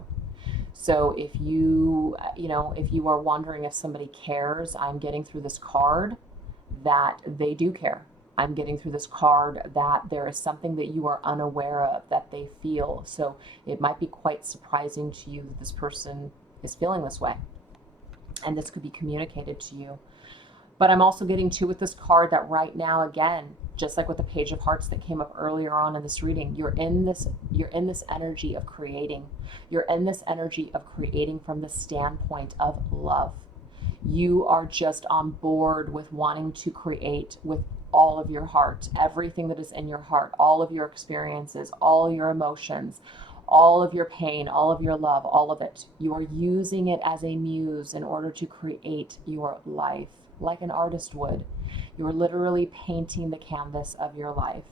So if you are wondering if somebody cares, I'm getting through this card that they do care. I'm getting through this card that there is something that you are unaware of that they feel. So it might be quite surprising to you that this person is feeling this way. And this could be communicated to you. But I'm also getting to with this card that right now, again, just like with the Page of Hearts that came up earlier on in this reading, you're in this energy of creating. You're in this energy of creating from the standpoint of love. You are just on board with wanting to create with all of your heart, everything that is in your heart, all of your experiences, all your emotions, all of your pain, all of your love, all of it. You are using it as a muse in order to create your life like an artist would. You're literally painting the canvas of your life.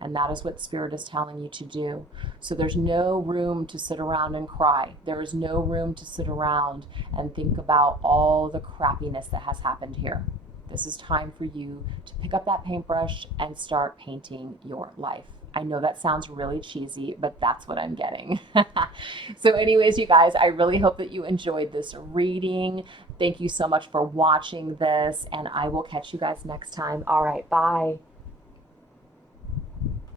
And that is what Spirit is telling you to do. So there's no room to sit around and cry. There is no room to sit around and think about all the crappiness that has happened here. This is time for you to pick up that paintbrush and start painting your life. I know that sounds really cheesy, but that's what I'm getting. So anyways, you guys, I really hope that you enjoyed this reading. Thank you so much for watching this, and I will catch you guys next time. All right, bye.